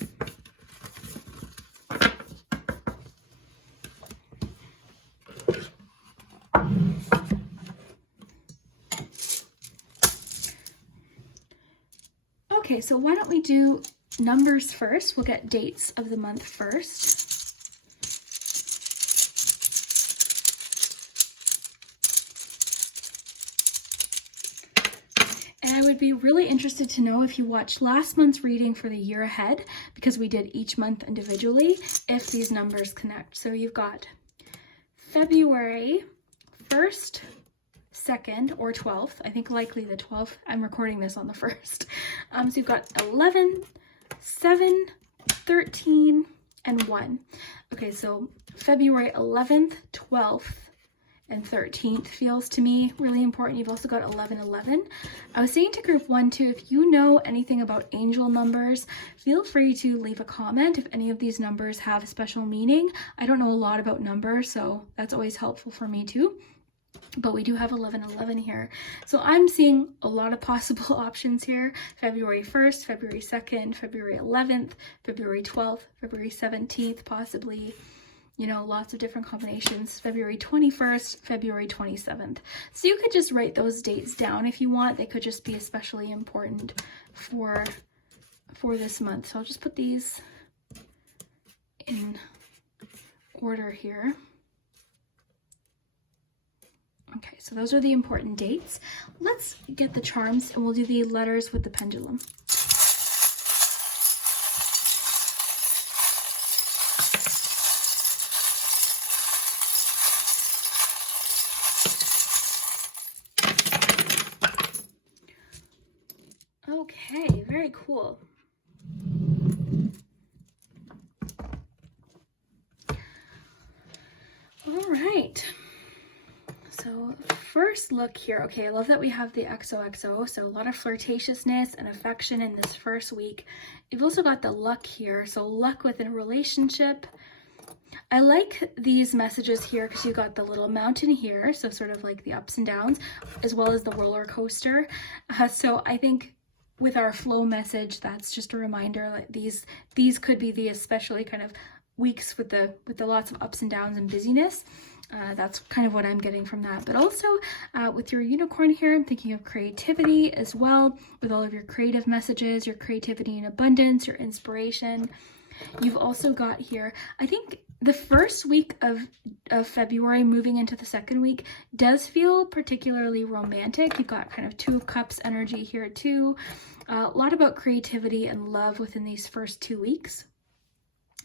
Okay, so why don't we do numbers first? We'll get dates of the month first. And I would be really interested to know if you watched last month's reading for the year ahead, because we did each month individually, if these numbers connect. So you've got February 1st, 2nd, or 12th. I think likely the 12th. I'm recording this on the 1st. So you've got 11, 7, 13, and 1. Okay, so February 11th, 12th, and 13th feels to me really important. You've also got 1111. I was saying to group 1 too, if you know anything about angel numbers, feel free to leave a comment if any of these numbers have a special meaning. I don't know a lot about numbers, so that's always helpful for me too. But we do have 1111 here. So I'm seeing a lot of possible options here. February 1st, February 2nd, February 11th, February 12th, February 17th, possibly. you know, lots of different combinations, February 21st, February 27th. So you could just write those dates down if you want. They could just be especially important for this month. So I'll just put these in order here. Okay, so those are the important dates. Let's get the charms and we'll do the letters with the pendulum. Okay, very cool. All right. So first look here. Okay, I love that we have the XOXO. So a lot of flirtatiousness and affection in this first week. You've also got the luck here. So luck within a relationship. I like these messages here because you got the little mountain here. So sort of like the ups and downs, as well as the roller coaster. So I think with our flow message, that's just a reminder that these could be the especially kind of weeks with the lots of ups and downs and busyness. That's kind of what I'm getting from that. But also with your unicorn here, I'm thinking of creativity as well, with all of your creative messages, your creativity and abundance, your inspiration. You've also got here, I think the first week of February moving into the second week does feel particularly romantic. You've got kind of Two of Cups energy here too. A lot about creativity and love within these first 2 weeks.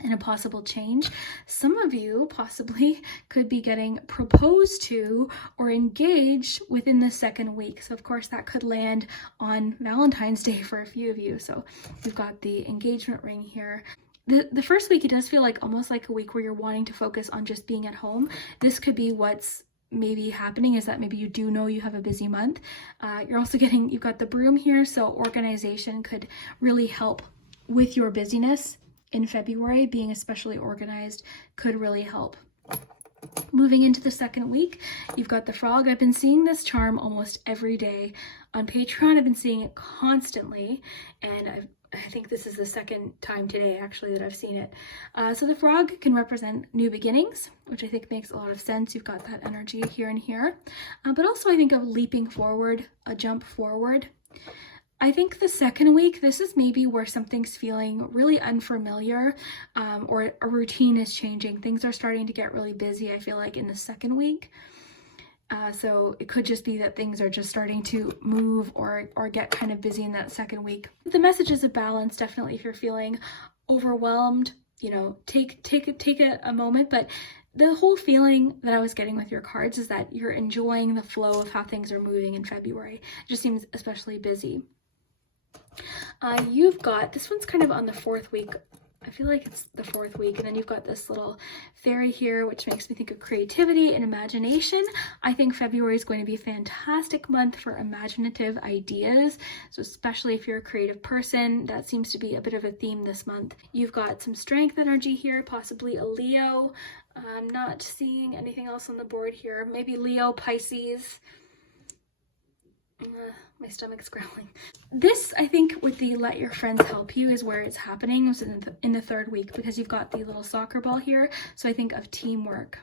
And a possible change. Some of you possibly could be getting proposed to or engaged within the second week. So of course that could land on Valentine's Day for a few of you. So we've got the engagement ring here. The first week, it does feel like almost like a week where you're wanting to focus on just being at home. This could be what's maybe happening, is that maybe you do know you have a busy month. You're also you've got the broom here. So organization could really help with your busyness. In February, being especially organized could really help. Moving into the second week, you've got the frog. I've been seeing this charm almost every day on Patreon. I've been seeing it constantly, and I think this is the second time today actually that I've seen it. So the frog can represent new beginnings, which I think makes a lot of sense. You've got that energy here and here, but also I think of leaping forward, a jump forward. I think the second week, this is maybe where something's feeling really unfamiliar, or a routine is changing. Things are starting to get really busy, I feel like, in the second week. So it could just be that things are just starting to move or get kind of busy in that second week. The message is a balance, definitely. If you're feeling overwhelmed, you know, take a moment. But the whole feeling that I was getting with your cards is that you're enjoying the flow of how things are moving in February. It just seems especially busy. You've got, this one's kind of on the fourth week. I feel like it's the fourth week. And then you've got this little fairy here, which makes me think of creativity and imagination. I think February is going to be a fantastic month for imaginative ideas. So especially if you're a creative person, that seems to be a bit of a theme this month. You've got some strength energy here, possibly a Leo. I'm not seeing anything else on the board here. Maybe Leo, Pisces. My stomach's growling. This, I think, with the let your friends help you is where it's happening. It was in the third week, because you've got the little soccer ball here. So I think of teamwork.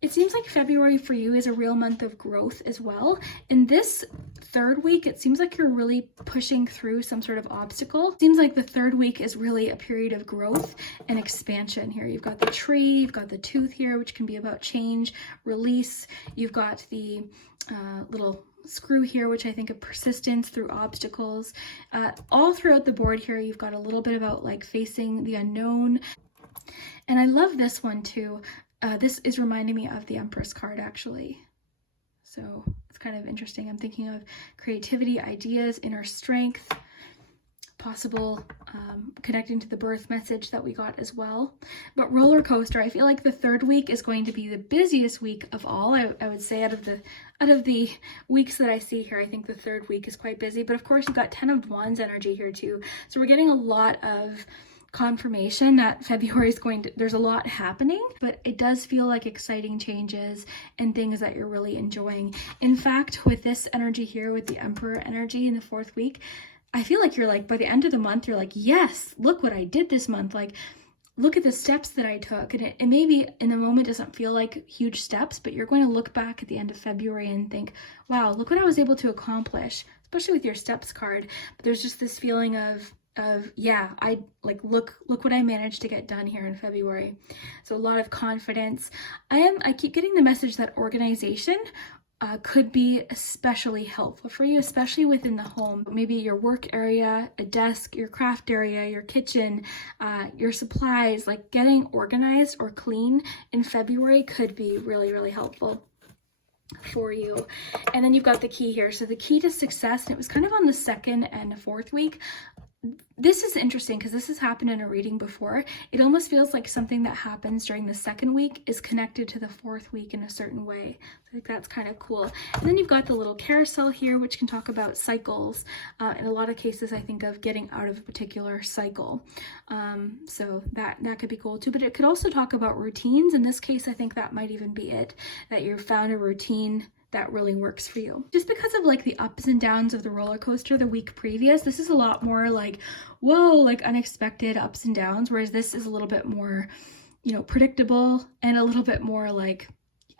It seems like February for you is a real month of growth as well. In this third week, it seems like you're really pushing through some sort of obstacle. It seems like the third week is really a period of growth and expansion here. You've got the tree, you've got the tooth here, which can be about change, release. You've got the little screw here, which I think of persistence through obstacles. All throughout the board here, you've got a little bit about like facing the unknown. And I love this one too. This is reminding me of the Empress card, actually. So it's kind of interesting. I'm thinking of creativity, ideas, inner strength, possible connecting to the birth message that we got as well. But roller coaster, I feel like the third week is going to be the busiest week of all. I would say out of the weeks that I see here, I think the third week is quite busy. But of course, you've got 10 of Wands energy here too. So we're getting a lot of confirmation that February is there's a lot happening, but it does feel like exciting changes and things that you're really enjoying. In fact, with this energy here, with the Emperor energy in the fourth week, I feel like you're like, by the end of the month, you're like, yes, look what I did this month. Like look at the steps that I took, and it maybe in the moment doesn't feel like huge steps, but you're going to look back at the end of February and think, wow, look what I was able to accomplish, especially with your steps card. But there's just this feeling of yeah, I like look what I managed to get done here in February. So a lot of confidence. I keep getting the message that organization could be especially helpful for you, especially within the home. Maybe your work area, a desk, your craft area, your kitchen, your supplies. Like getting organized or clean in February could be really, really helpful for you. And then you've got the key here. So the key to success, and it was kind of on the 2nd and 4th week. This is interesting because this has happened in a reading before. It almost feels like something that happens during the 2nd week is connected to the 4th week in a certain way. So I think that's kind of cool. And then you've got the little carousel here, which can talk about cycles. In a lot of cases, I think of getting out of a particular cycle. So that could be cool too. But it could also talk about routines. In this case, I think that might even be it, that you've found a routine that really works for you. Just because of like the ups and downs of the roller coaster the week previous, this is a lot more like, whoa, like unexpected ups and downs, whereas this is a little bit more, you know, predictable and a little bit more like,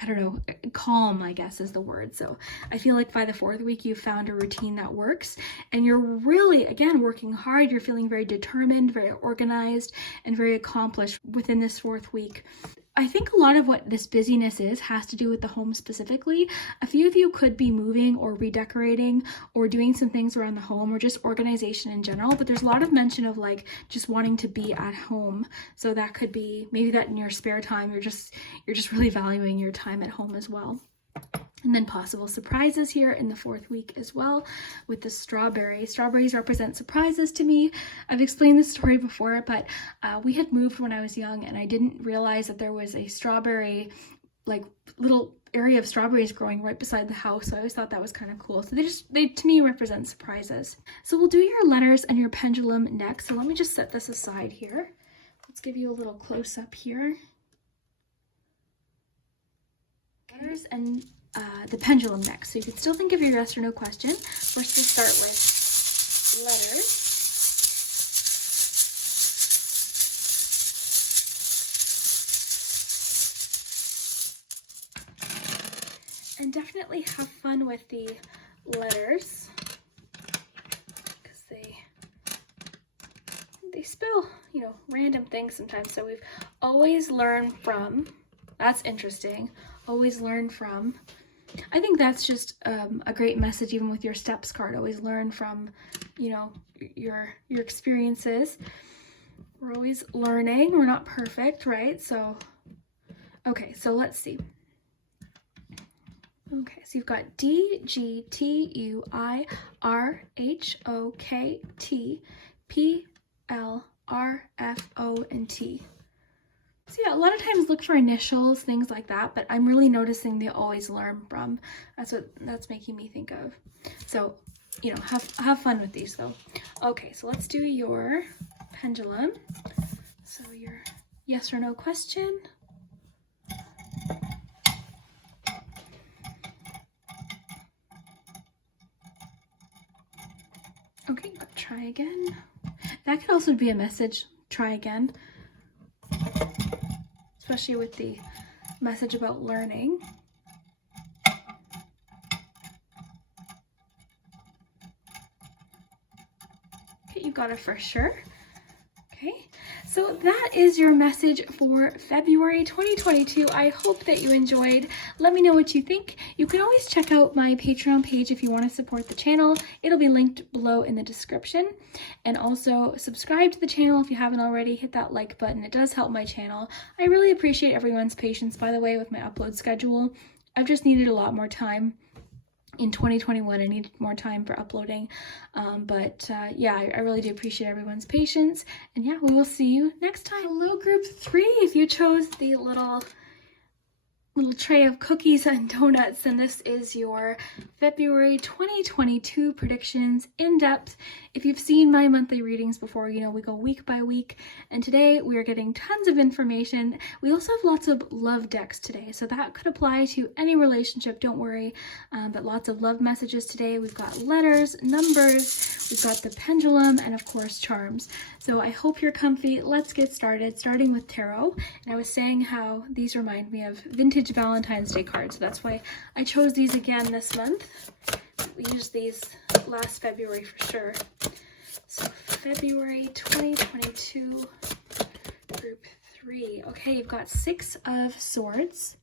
I don't know, calm, I guess is the word. So I feel like by the 4th week, you've found a routine that works and you're really, again, working hard. You're feeling very determined, very organized, and very accomplished within this 4th week. I think a lot of what this busyness has to do with the home specifically. A few of you could be moving or redecorating or doing some things around the home or just organization in general, but there's a lot of mention of like just wanting to be at home. So that could be maybe that in your spare time, you're just really valuing your time at home as well. And then possible surprises here in the 4th week as well with the strawberry. Strawberries represent surprises to me. I've explained this story before, but we had moved when I was young and I didn't realize that there was a strawberry, like little area of strawberries growing right beside the house. So I always thought that was kind of cool. So they to me represent surprises. So we'll do your letters and your pendulum next. So let me just set this aside here. Let's give you a little close up here. Letters and the pendulum next. So you can still think of your yes or no question. First we'll start with letters. And definitely have fun with the letters because they spell, you know, random things sometimes. So we've always learned from. That's interesting. Always learn from. I think that's just a great message even with your steps card. Always learn from, you know, your experiences. We're always learning. We're not perfect, right? So, okay, so let's see. Okay, so you've got D, G, T, U, I, R, H, O, K, T, P, L, R, F, O, and T. So yeah, a lot of times look for initials, things like that, but I'm really noticing they always learn from. That's what that's making me think of. So, you know, have fun with these though. Okay, so let's do your pendulum. So your yes or no question. Okay, try again. That could also be a message, try again. Especially with the message about learning. Okay, you got it for sure. Okay, so that is your message for February 2022. I hope that you enjoyed. Let me know what you think. You can always check out my Patreon page if you want to support the channel. It'll be linked below in the description. And also subscribe to the channel if you haven't already. Hit that like button. It does help my channel. I really appreciate everyone's patience, by the way, with my upload schedule. I've just needed a lot more time. In 2021, I needed more time for uploading. Yeah, I really do appreciate everyone's patience. And yeah, we will see you next time. Hello, group 3. If you chose the little little tray of cookies and donuts, and this is your February 2022 predictions in depth. If you've seen my monthly readings before, you know we go week by week, and today we are getting tons of information. We also have lots of love decks today, so that could apply to any relationship, don't worry, but lots of love messages today. We've got letters, numbers, we've got the pendulum, and of course charms. So I hope you're comfy. Let's get started, starting with tarot. And I was saying how these remind me of vintage Valentine's Day cards, so that's why I chose these again this month. We used these last February for sure. So February 2022, group 3. Okay, you've got 6 of Swords.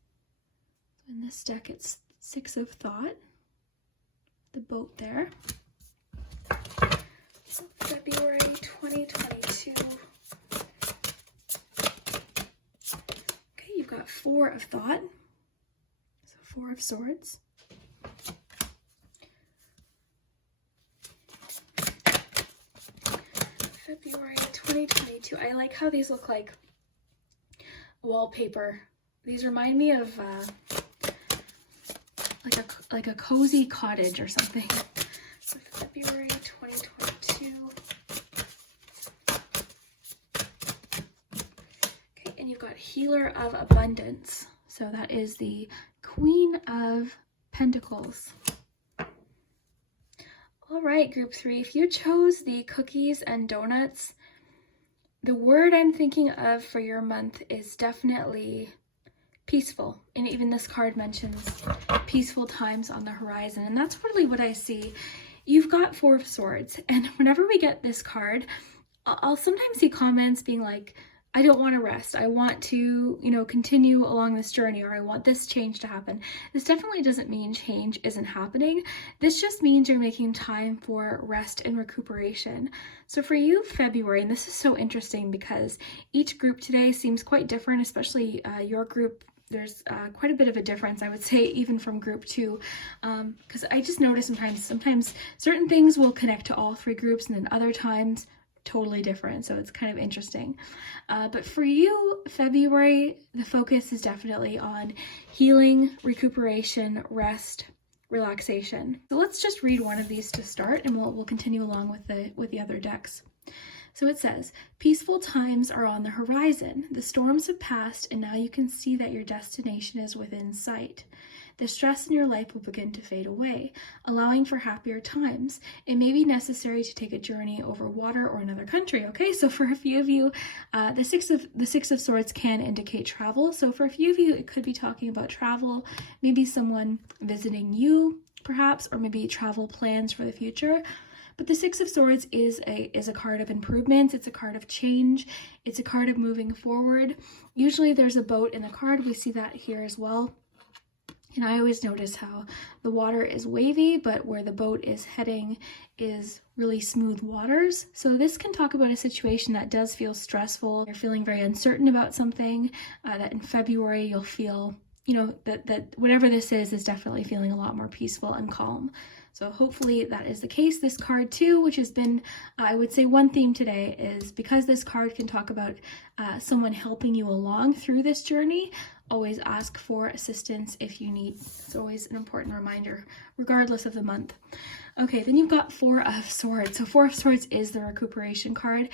In this deck, it's 6 of Thought. The boat there. So February 2022. Okay, you've got 4 of Thought. So 4 of Swords. February 2022. I like how these look like wallpaper. These remind me of like a cozy cottage or something. So February 2022. Okay, and you've got Healer of Abundance. So that is the Queen of Pentacles. All right, group 3, if you chose the cookies and donuts, the word I'm thinking of for your month is definitely peaceful. And even this card mentions peaceful times on the horizon. And that's really what I see. You've got 4 of Swords. And whenever we get this card, I'll sometimes see comments being like, I don't want to rest. I want to, continue along this journey, or I want this change to happen. This definitely doesn't mean change isn't happening. This just means you're making time for rest and recuperation. So for you, February, and this is so interesting because each group today seems quite different, especially your group. There's quite a bit of a difference, I would say, even from group 2, because I just notice sometimes certain things will connect to all 3 groups, and then other times totally different. So it's kind of interesting. But for you, February, the focus is definitely on healing, recuperation, rest, relaxation. So let's just read one of these to start, and we'll continue along with the other decks. So it says, peaceful times are on the horizon. The storms have passed, and now you can see that your destination is within sight. The stress in your life will begin to fade away, allowing for happier times. It may be necessary to take a journey over water or another country. Okay, so for a few of you, the six of Swords can indicate travel. So for a few of you, it could be talking about travel, maybe someone visiting you, perhaps, or maybe travel plans for the future. But the 6 of Swords is a card of improvements. It's a card of change. It's a card of moving forward. Usually there's a boat in the card. We see that here as well. And I always notice how the water is wavy, but where the boat is heading is really smooth waters. So this can talk about a situation that does feel stressful. You're feeling very uncertain about something, that in February you'll feel, that whatever this is definitely feeling a lot more peaceful and calm. So hopefully that is the case. This card too, which has been, I would say one theme today is because this card can talk about someone helping you along through this journey, always ask for assistance if you need. It's always an important reminder, regardless of the month. Okay, then you've got 4 of Swords. So 4 of Swords is the recuperation card.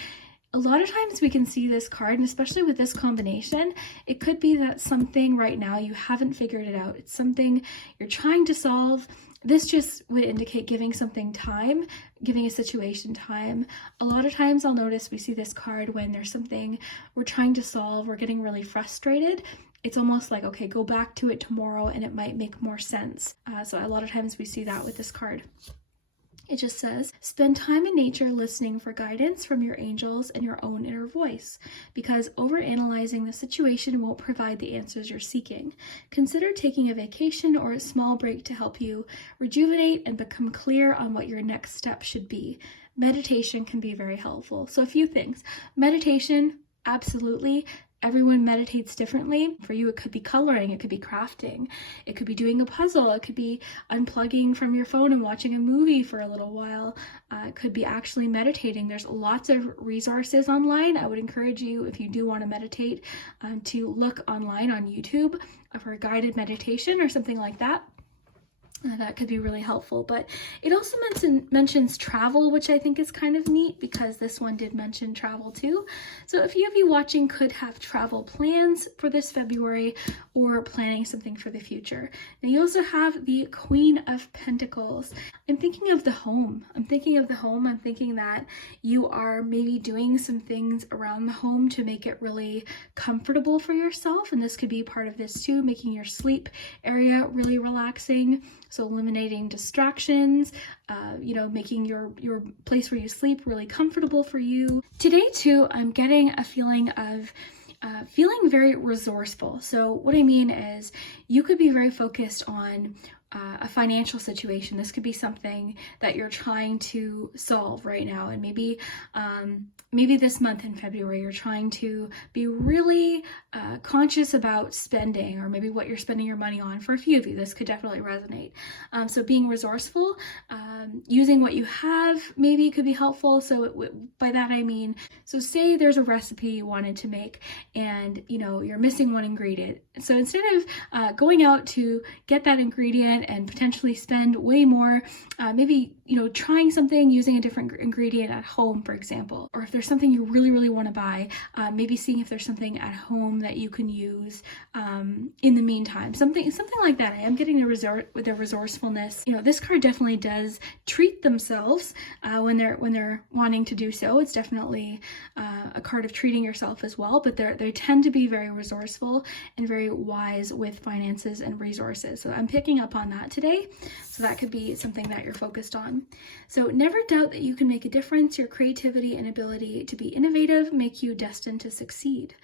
A lot of times we can see this card, and especially with this combination, it could be that something right now you haven't figured it out. It's something you're trying to solve. This just would indicate giving something time, giving a situation time. A lot of times I'll notice we see this card when there's something we're trying to solve, we're getting really frustrated. It's almost like, okay, go back to it tomorrow and it might make more sense. So a lot of times we see that with this card. It just says, spend time in nature listening for guidance from your angels and your own inner voice, because overanalyzing the situation won't provide the answers you're seeking. Consider taking a vacation or a small break to help you rejuvenate and become clear on what your next step should be. Meditation can be very helpful. So a few things. Meditation, absolutely. everyone meditates differently. For you, it could be coloring, it could be crafting, it could be doing a puzzle, it could be unplugging from your phone and watching a movie for a little while. It could be actually meditating. There's lots of resources online. I would encourage you, if you do want to meditate, to look online on YouTube for a guided meditation or something like that. That could be really helpful. But it also mentions travel, which I think is kind of neat because this one did mention travel too. So a few of you watching could have travel plans for this February or planning something for the future. Now you also have the Queen of Pentacles. I'm thinking of the home. I'm thinking that you are maybe doing some things around the home to make it really comfortable for yourself. And this could be part of this too, making your sleep area really relaxing. So eliminating distractions, making your place where you sleep really comfortable for you. Today too, I'm getting a feeling of feeling very resourceful. So what I mean is you could be very focused on a financial situation. This could be something that you're trying to solve right now. And maybe this month in February, you're trying to be really conscious about spending, or maybe what you're spending your money on. For a few of you, this could definitely resonate. So being resourceful, using what you have maybe could be helpful. So by that I mean, so say there's a recipe you wanted to make and you're missing one ingredient. So instead of going out to get that ingredient and potentially spend way more, maybe trying something using a different ingredient at home, for example. Or if there's something you really, really want to buy, maybe seeing if there's something at home that you can use in the meantime. Something like that. I am getting the resourcefulness. This card definitely does treat themselves when they're wanting to do so. It's definitely a card of treating yourself as well, but they tend to be very resourceful and very wise with finances and resources. So I'm picking up on that today. So that could be something that you're focused on. So never doubt that you can make a difference. Your creativity and ability to be innovative make you destined to succeed.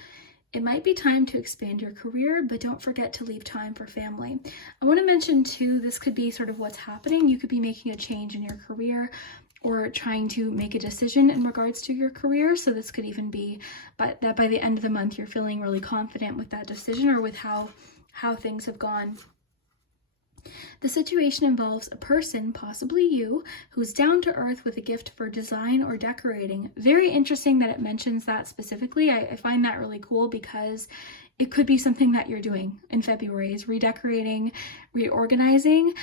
It might be time to expand your career, but don't forget to leave time for family. I want to mention too, this could be sort of what's happening. You could be making a change in your career or trying to make a decision in regards to your career. So this could even be that by the end of the month, you're feeling really confident with that decision or with how things have gone. The situation involves a person, possibly you, who's down to earth with a gift for design or decorating. Very interesting that it mentions that specifically. I find that really cool because it could be something that you're doing in February, is redecorating, reorganizing.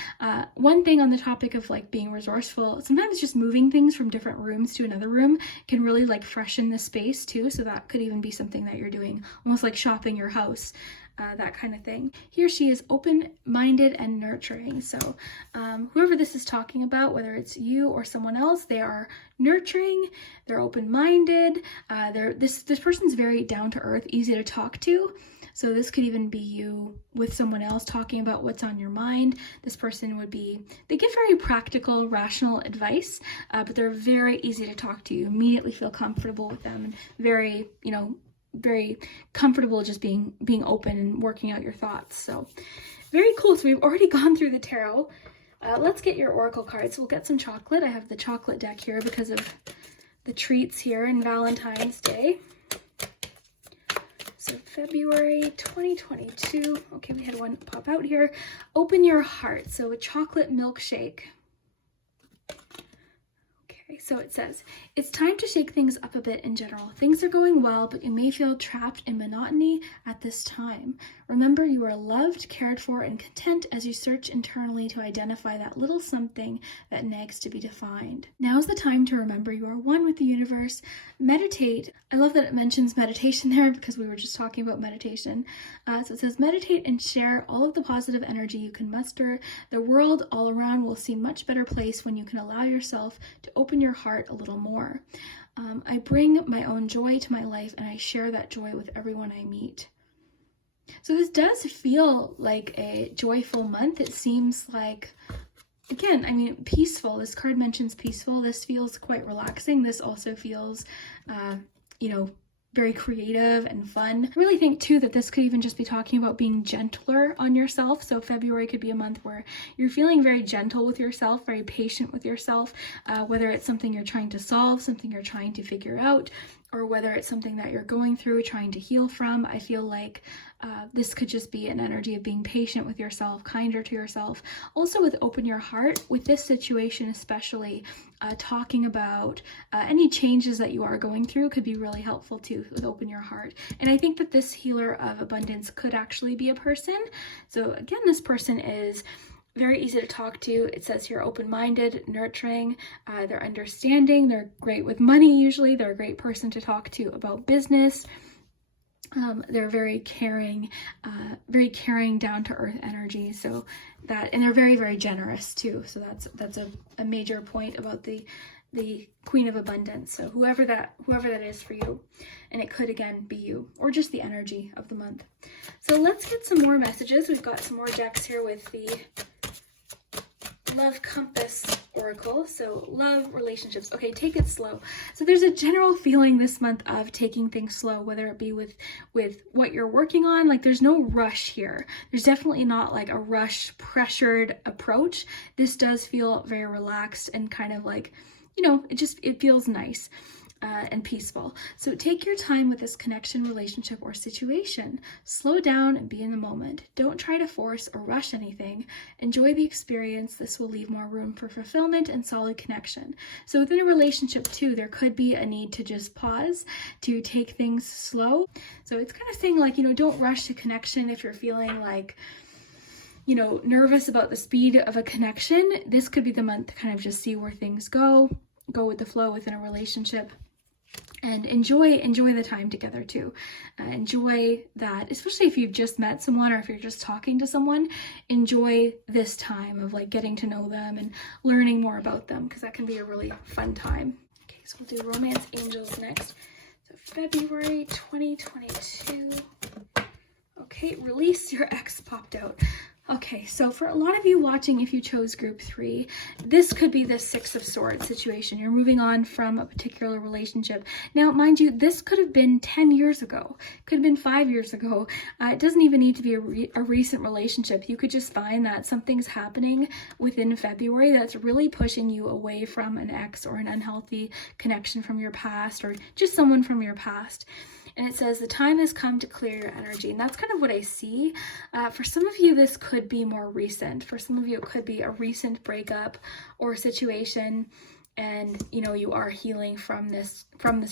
One thing on the topic of being resourceful, sometimes just moving things from different rooms to another room can really freshen the space too. So that could even be something that you're doing, almost like shopping your house. That kind of thing. He or she is open-minded and nurturing. So whoever this is talking about, whether it's you or someone else, they are nurturing, they're open-minded, this person's very down-to-earth, easy to talk to. So this could even be you with someone else talking about what's on your mind. This person they give very practical, rational advice, but they're very easy to talk to. You immediately feel comfortable with them and very comfortable just being open and working out your thoughts. So very cool. So we've already gone through the tarot. Let's get your oracle cards. We'll get some chocolate. I have the chocolate deck here because of the treats here in Valentine's Day. So February 2022. Okay, we had one pop out here. Open your heart. So a chocolate milkshake. So it says, it's time to shake things up a bit in general. Things are going well, but you may feel trapped in monotony at this time. Remember, you are loved, cared for, and content as you search internally to identify that little something that nags to be defined. Now's the time to remember you are one with the universe. Meditate. I love that it mentions meditation there because we were just talking about meditation. So it says, meditate and share all of the positive energy you can muster. The world all around will seem much better place when you can allow yourself to open your heart a little more. I bring my own joy to my life and I share that joy with everyone I meet. So this does feel like a joyful month. It seems like, again, peaceful. This card mentions peaceful. This feels quite relaxing. This also feels, very creative and fun. I really think too that this could even just be talking about being gentler on yourself. So February could be a month where you're feeling very gentle with yourself, very patient with yourself, whether it's something you're trying to solve, something you're trying to figure out, or whether it's something that you're going through, trying to heal from. I feel like this could just be an energy of being patient with yourself, kinder to yourself. Also with open your heart, with this situation especially, talking about any changes that you are going through could be really helpful too with open your heart. And I think that this healer of abundance could actually be a person. So again, this person is very easy to talk to. It says here open-minded, nurturing, they're understanding, they're great with money usually, they're a great person to talk to about business. They're very caring, down to earth energy. So that, and they're very, very generous too. So that's a major point about the Queen of Abundance. So whoever that is for you, and it could again be you, or just the energy of the month. So let's get some more messages. We've got some more decks here with the Love Compass Oracle. So love, relationships. Okay, take it slow. So there's a general feeling this month of taking things slow, whether it be with what you're working on. Like there's no rush here. There's definitely not like a rush, pressured approach. This does feel very relaxed and kind of like, it feels nice. And peaceful. So take your time with this connection, relationship, or situation. Slow down and be in the moment. Don't try to force or rush anything. Enjoy the experience. This will leave more room for fulfillment and solid connection. So within a relationship too, there could be a need to just pause, to take things slow. So it's kind of saying like, don't rush to connection if you're feeling like, nervous about the speed of a connection. This could be the month to kind of just see where things go with the flow within a relationship. And enjoy the time together too. Enjoy that, especially if you've just met someone or if you're just talking to someone. Enjoy this time of like getting to know them and learning more about them, because that can be a really fun time. Okay, so we'll do Romance Angels next. So February 2022. Okay, release your ex popped out. Okay, so for a lot of you watching, if you chose group 3, this could be the 6 of Swords situation. You're moving on from a particular relationship. Now, mind you, this could have been 10 years ago. Could have been 5 years ago. It doesn't even need to be a recent relationship. You could just find that something's happening within February that's really pushing you away from an ex or an unhealthy connection from your past, or just someone from your past. And it says the time has come to clear your energy. And that's kind of what I see. For some of you, this could be more recent. For some of you, it could be a recent breakup or situation. And, you are healing from this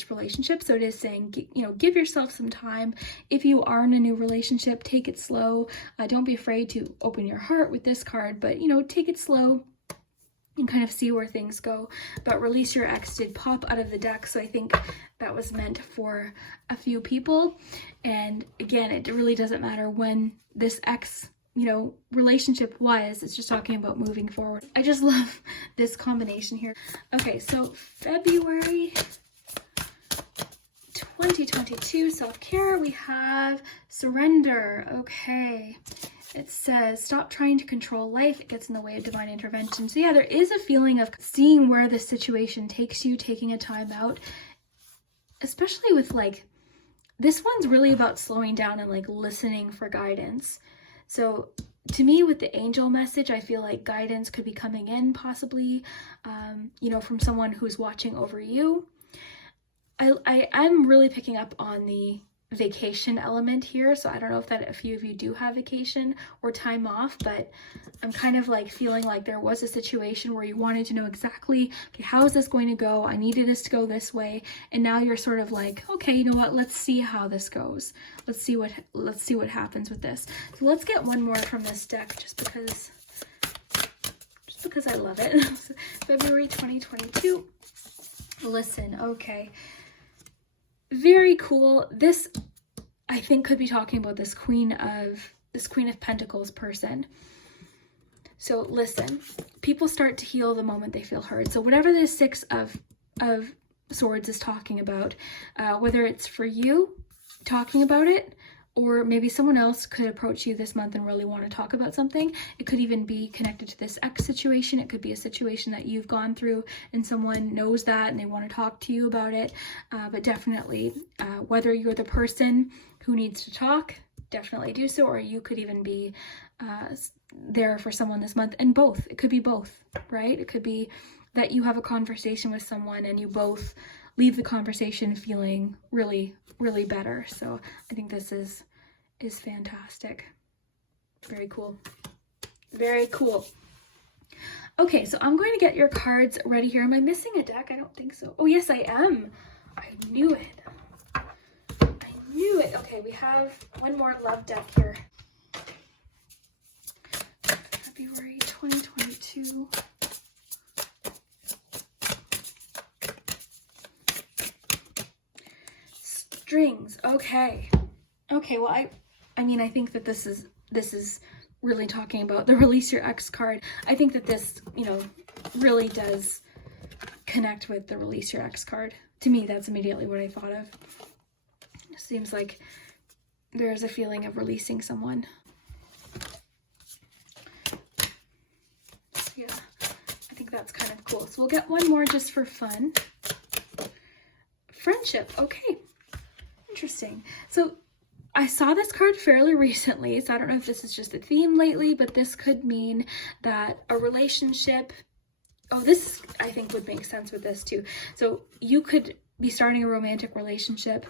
relationship. So it is saying, give yourself some time. If you are in a new relationship, take it slow. Don't be afraid to open your heart with this card, but, take it slow and kind of see where things go. But release your ex did pop out of the deck, so I think that was meant for a few people. And again, it really doesn't matter when this ex relationship was. It's just talking about moving forward. I just love this combination here. Okay, so February 2022 self-care, we have surrender. Okay. It says, stop trying to control life. It gets in the way of divine intervention. So yeah, there is a feeling of seeing where the situation takes you, taking a time out, especially with this one's really about slowing down and listening for guidance. So to me, with the angel message, I feel like guidance could be coming in possibly, from someone who's watching over you. I'm really picking up on the vacation element here, so I don't know if that a few of you do have vacation or time off, but I'm kind of feeling like there was a situation where you wanted to know exactly, okay, how is this going to go? I needed this to go this way, and now you're sort of okay, you know what, let's see how this goes. Let's see what happens with this. So let's get one more from this deck just because I love it. February 2022. Listen, okay. Very cool. This, I think, could be talking about this Queen of Pentacles person. So listen, people start to heal the moment they feel heard. So whatever this 6 of Swords is talking about, whether it's for you talking about it, or maybe someone else could approach you this month and really want to talk about something. It could even be connected to this ex situation. It could be a situation that you've gone through and someone knows that and they want to talk to you about it. But definitely, whether you're the person who needs to talk, definitely do so, or you could even be there for someone this month. And both. It could be both, right? It could be that you have a conversation with someone and you both leave the conversation feeling really, really better. So I think this is fantastic. Very cool. Very cool. Okay, so I'm going to get your cards ready here. Am I missing a deck? I don't think so. Oh, yes, I am. I knew it. I knew it. Okay, we have one more love deck here. February 2022. Strings. Okay. Okay, well, I mean, I think that this is really talking about the release your ex card. I think that this, you know, really does connect with the release your ex card. To me, that's immediately what I thought of. It seems like there's a feeling of releasing someone. Yeah, I think that's kind of cool. So we'll get one more just for fun. Friendship. Okay. Interesting. So I saw this card fairly recently, so I don't know if this is just a theme lately, but this could mean that a relationship, oh, this I think would make sense with this too. So you could be starting a romantic relationship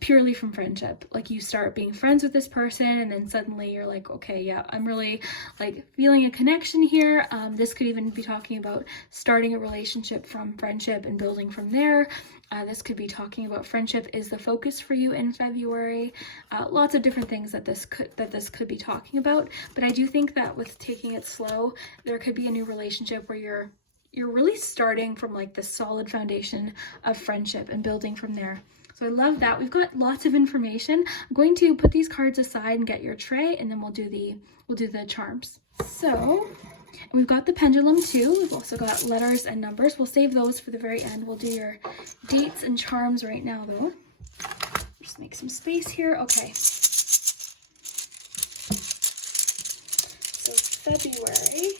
purely from friendship. Like you start being friends with this person and then suddenly you're like, okay, yeah, I'm really like feeling a connection here. This could even be talking about starting a relationship from friendship and building from there. This could be talking about friendship is the focus for you in February. Lots of different things that this could be talking about. But I do think that with taking it slow, there could be a new relationship where you're really starting from like the solid foundation of friendship and building from there. So I love that. We've got lots of information. I'm going to put these cards aside and get your tray, and then we'll do the charms. So we've got the pendulum too. We've also got letters and numbers. We'll save those for the very end. We'll do your dates and charms right now though. Just make some space here. Okay. So February.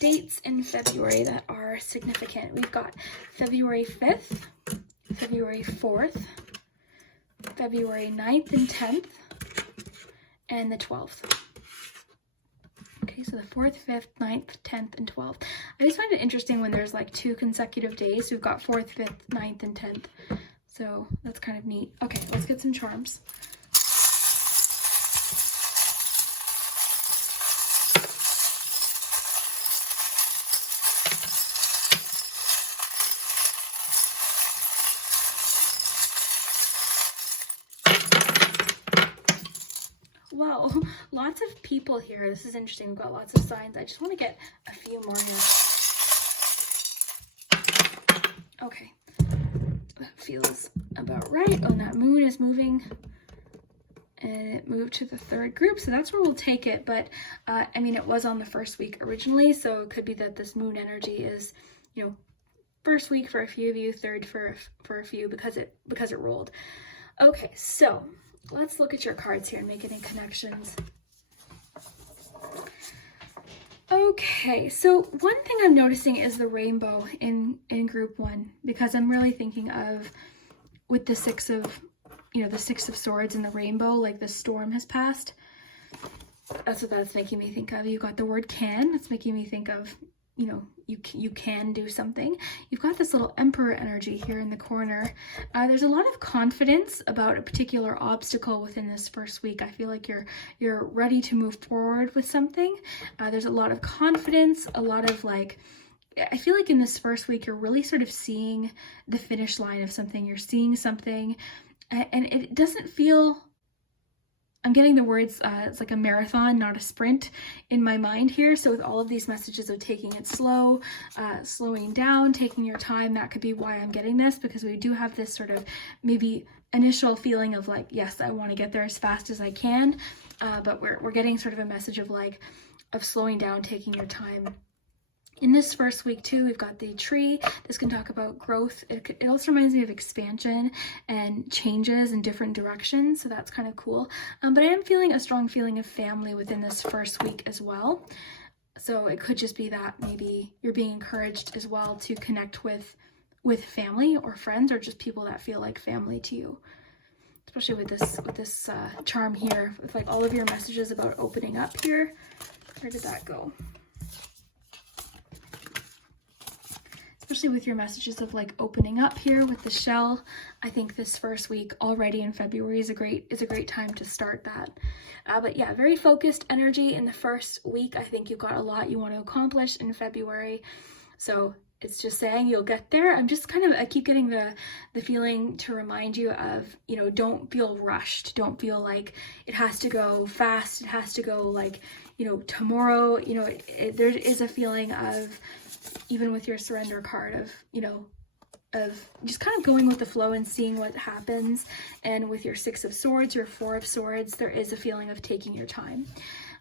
Dates in February that are significant. We've got February 5th, February 4th, February 9th and 10th, and the 12th. Okay, so the 4th, 5th, 9th, 10th, and 12th. I just find it interesting when there's like 2 consecutive days. We've got 4th, 5th, 9th, and 10th. So that's kind of neat. Okay, let's get some charms. Wow, lots of people here. This is interesting. We've got lots of signs. I just want to get a few more here. Okay, that feels about right. Oh, that moon is moving. And it moved to the 3rd group, so that's where we'll take it. But I mean, it was on the 1st week originally, so it could be that this moon energy is, you know, 1st week for a few of you, 3rd for a few because it rolled. Okay, so let's look at your cards here and make any connections. Okay, so one thing I'm noticing is the rainbow in group 1, because I'm really thinking of with the 6 of, you know, the 6 of Swords and the rainbow, like the storm has passed. That's what that's making me think of. You've got the word can. That's making me think of, you know, you can do something. You've got this little Emperor energy here in the corner. There's a lot of confidence about a particular obstacle within this 1st week. I feel like you're ready to move forward with something. There's a lot of confidence, a lot of like, I feel like in this 1st week, you're really sort of seeing the finish line of something. You're seeing something, and it doesn't feel, I'm getting the words, it's like a marathon, not a sprint in my mind here. So with all of these messages of taking it slow, slowing down, taking your time, that could be why I'm getting this, because we do have this sort of maybe initial feeling of like, yes, I want to get there as fast as I can. But we're getting sort of a message of like, of slowing down, taking your time. In this 1st week too, we've got the tree. This can talk about growth. It also reminds me of expansion and changes in different directions. So that's kind of cool. But I am feeling a strong feeling of family within this 1st week as well. So it could just be that maybe you're being encouraged as well to connect with family or friends or just people that feel like family to you. Especially with this charm here, with like all of your messages about opening up here. Where did that go? especially with your messages of like opening up here with the shell. I think this first week already in February is a great time to start that. But yeah, very focused energy in the first week. I think you've got a lot you want to accomplish in February. So it's just saying you'll get there. I'm just I keep getting the feeling to remind you of, you know, don't feel rushed. Don't feel like it has to go fast. It has to go like, you know, tomorrow. You know, there is a feeling of, even with your surrender card, of, you know, of just kind of going with the flow and seeing what happens. And with your 6 of Swords, your 4 of Swords, there is a feeling of taking your time.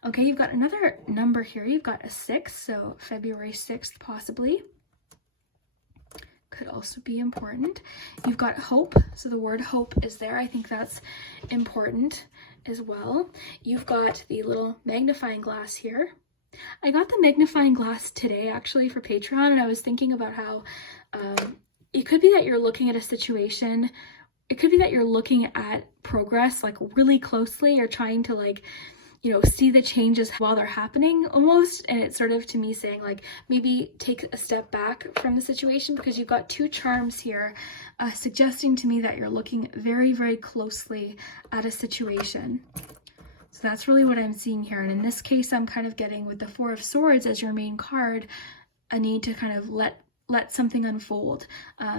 Okay, you've got another number here. You've got a 6, so February 6th possibly. Could also be important. You've got hope, so the word hope is there. I think that's important as well. You've got the little magnifying glass here. I got the magnifying glass today actually for Patreon, and I was thinking about how it could be that you're looking at a situation. It could be that you're looking at progress like really closely, or trying to like, you know, see the changes while they're happening almost. And it's sort of, to me, saying like, maybe take a step back from the situation, because you've got 2 charms here suggesting to me that you're looking very, very closely at a situation. So that's really what I'm seeing here. And in this case, I'm kind of getting, with the 4 of Swords as your main card, a need to kind of let something unfold,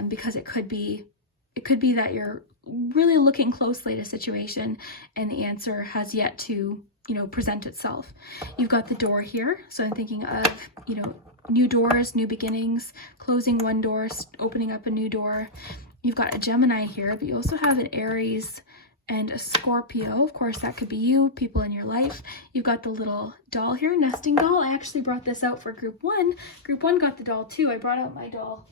because it could be that you're really looking closely at a situation and the answer has yet to, you know, present itself. You've got the door here, so I'm thinking of, you know, new doors, new beginnings, closing one door, opening up a new door. You've got a Gemini here, but you also have an Aries and a Scorpio. Of course, that could be you, people in your life. You've got the little doll here, nesting doll. I actually brought this out for group 1. Group 1 got the doll too. I brought out my doll.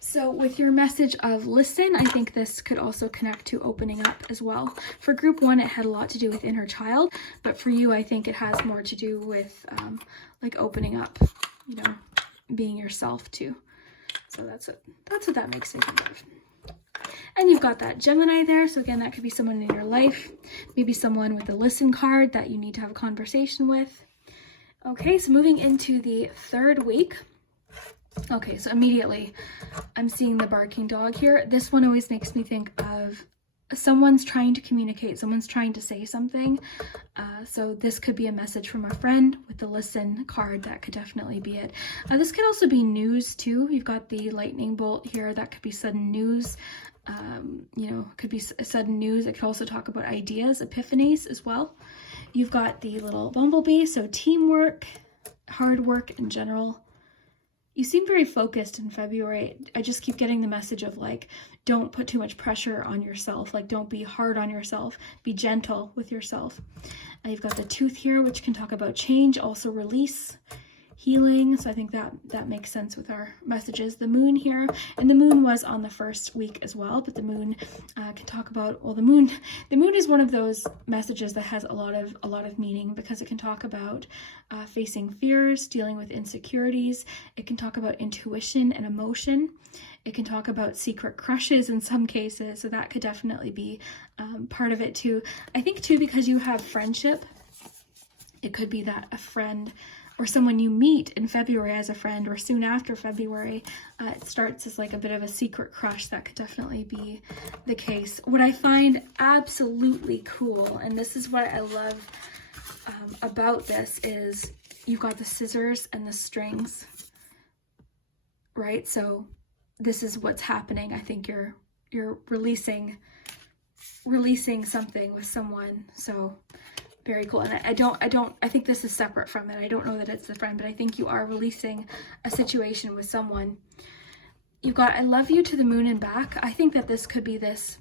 So with your message of listen, I think this could also connect to opening up as well. For group 1, it had a lot to do with inner child, but for you, I think it has more to do with like opening up, you know, being yourself too. So that's what that makes me think of. And you've got that Gemini there. So again, that could be someone in your life, maybe someone with a listen card that you need to have a conversation with. Okay, so moving into the 3rd week. Okay, so immediately I'm seeing the barking dog here. This one always makes me think of someone's trying to communicate, someone's trying to say something. So this could be a message from a friend with the listen card. That could definitely be it. This could also be news too. You've got the lightning bolt here. That could be sudden news. You know, could be sudden news. It could also talk about ideas, epiphanies as well. You've got the little bumblebee, so teamwork, hard work in general. You seem very focused in February. I just keep getting the message of like, don't put too much pressure on yourself. Like, don't be hard on yourself. Be gentle with yourself. You've got the tooth here, which can talk about change, also release, healing. So I think that makes sense with our messages. The moon here, and the moon was on the first week as well, but the moon can talk about, well, the moon is one of those messages that has a lot of meaning, because it can talk about facing fears, dealing with insecurities. It can talk about intuition and emotion. It can talk about secret crushes in some cases. So that could definitely be part of it too. I think too, because you have friendship, it could be that a friend or someone you meet in February as a friend, or soon after February, it starts as like a bit of a secret crush. That could definitely be the case. What I find absolutely cool, and this is what I love about this, is you've got the scissors and the strings, right? So this is what's happening. I think you're releasing something with someone. So very cool. And I think this is separate from it. I don't know that it's the friend, but I think you are releasing a situation with someone. You've got I love you to the moon and back. I think that this could be this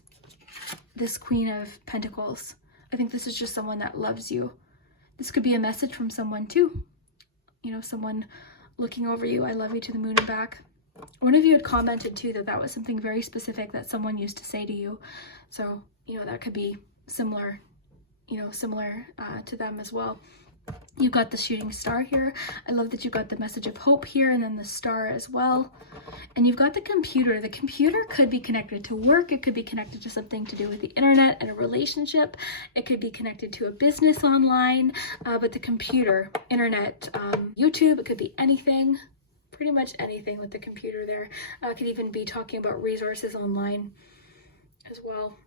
Queen of Pentacles. I think this is just someone that loves you. This could be a message from someone too. You know, someone looking over you. I love you to the moon and back. One of you had commented too that was something very specific that someone used to say to you. So, you know, that could be similar to them as well. You've got the shooting star here. I love that you've got the message of hope here and then the star as well. And you've got the computer. The computer could be connected to work. It could be connected to something to do with the internet and a relationship. It could be connected to a business online, but the computer, internet, YouTube, it could be anything, pretty much anything with the computer there. It could even be talking about resources online as well.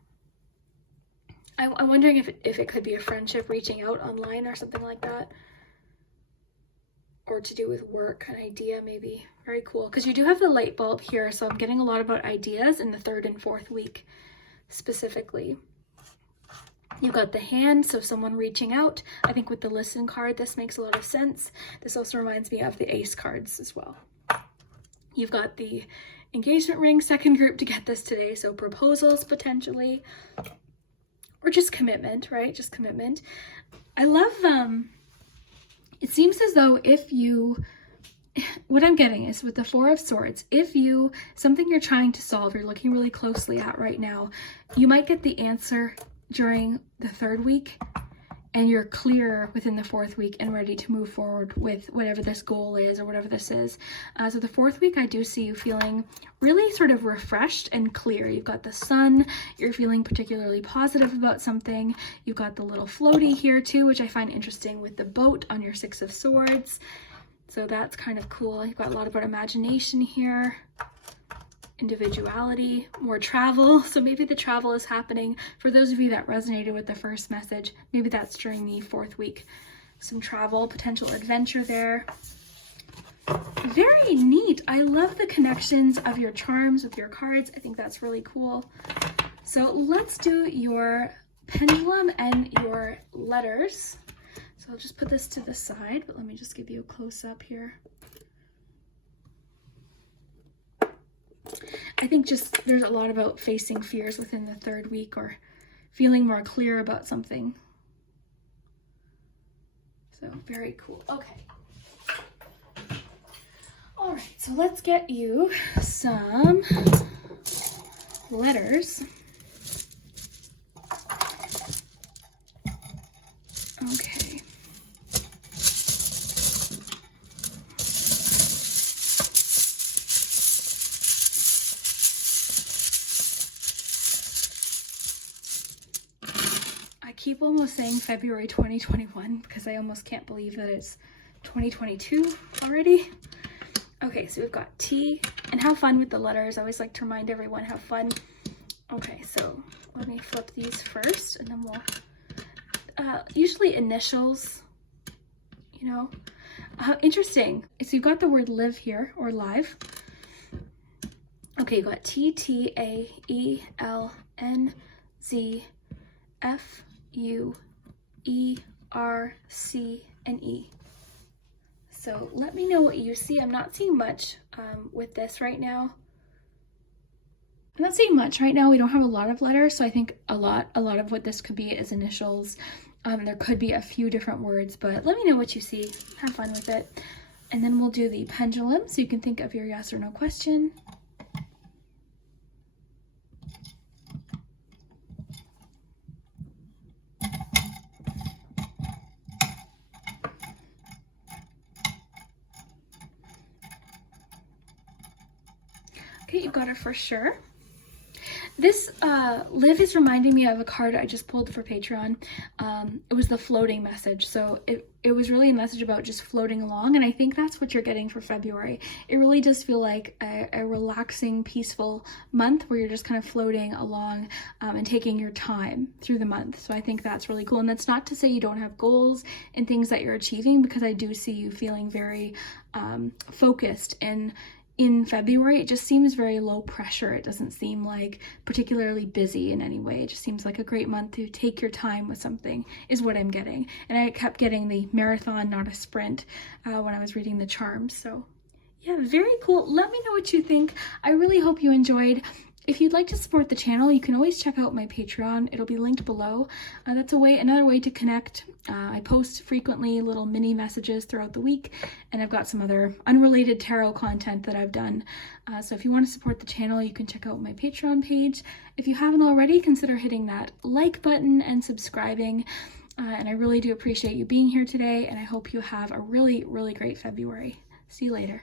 I'm wondering if it could be a friendship reaching out online or something like that. Or to do with work, an idea maybe. Very cool. Because you do have the light bulb here, so I'm getting a lot about ideas in the 3rd and 4th week specifically. You've got the hand, so someone reaching out. I think with the listen card, this makes a lot of sense. This also reminds me of the ace cards as well. You've got the engagement ring, second group to get this today, so proposals potentially. Or just commitment, right? Just commitment. I love, it seems as though what I'm getting is with the 4 of Swords, something you're trying to solve, you're looking really closely at right now, you might get the answer during the 3rd week and you're clear within the 4th week and ready to move forward with whatever this goal is or whatever this is. So the 4th week, I do see you feeling really sort of refreshed and clear. You've got the sun, you're feeling particularly positive about something. You've got the little floaty here too, which I find interesting with the boat on your 6 of Swords. So that's kind of cool. You've got a lot about imagination here. Individuality, more travel. So maybe the travel is happening for those of you that resonated with the first message. Maybe that's during the 4th week. Some travel, potential adventure there. Very neat. I love the connections of your charms with your cards. I think that's really cool. So let's do your pendulum and your letters. So I'll just put this to the side, but let me just give you a close up here. I think just there's a lot about facing fears within the 3rd week or feeling more clear about something. So very cool. Okay. All right, so let's get you some letters. Okay. I keep almost saying February 2021 because I almost can't believe that it's 2022 already. Okay, so we've got T, and have fun with the letters. I always like to remind everyone, have fun. Okay, so let me flip these first, and then we'll, usually initials, you know. Interesting. So you've got the word live here, or live. Okay, you got T, T, A, E, L, N, Z, F, U, E, R, C, and E. So let me know what you see. I'm not seeing much with this right now. I'm not seeing much right now. We don't have a lot of letters, so I think a lot of what this could be is initials. There could be a few different words, but let me know what you see. Have fun with it. And then we'll do the pendulum, so you can think of your yes or no question. Okay, you got it for sure. This live is reminding me of a card I just pulled for Patreon. It was the floating message. So it was really a message about just floating along. And I think that's what you're getting for February. It really does feel like a relaxing, peaceful month where you're just kind of floating along and taking your time through the month. So I think that's really cool. And that's not to say you don't have goals and things that you're achieving, because I do see you feeling very focused and in February. It just seems very low pressure. It doesn't seem like particularly busy in any way. It just seems like a great month to take your time with something is what I'm getting. And I kept getting the marathon, not a sprint, when I was reading the charms. So yeah, very cool. Let me know what you think. I really hope you enjoyed. If you'd like to support the channel, you can always check out my Patreon. It'll be linked below. That's another way to connect. I post frequently little mini messages throughout the week, and I've got some other unrelated tarot content that I've done. So if you want to support the channel, you can check out my Patreon page. If you haven't already, consider hitting that like button and subscribing. And I really do appreciate you being here today, and I hope you have a really, really great February. See you later.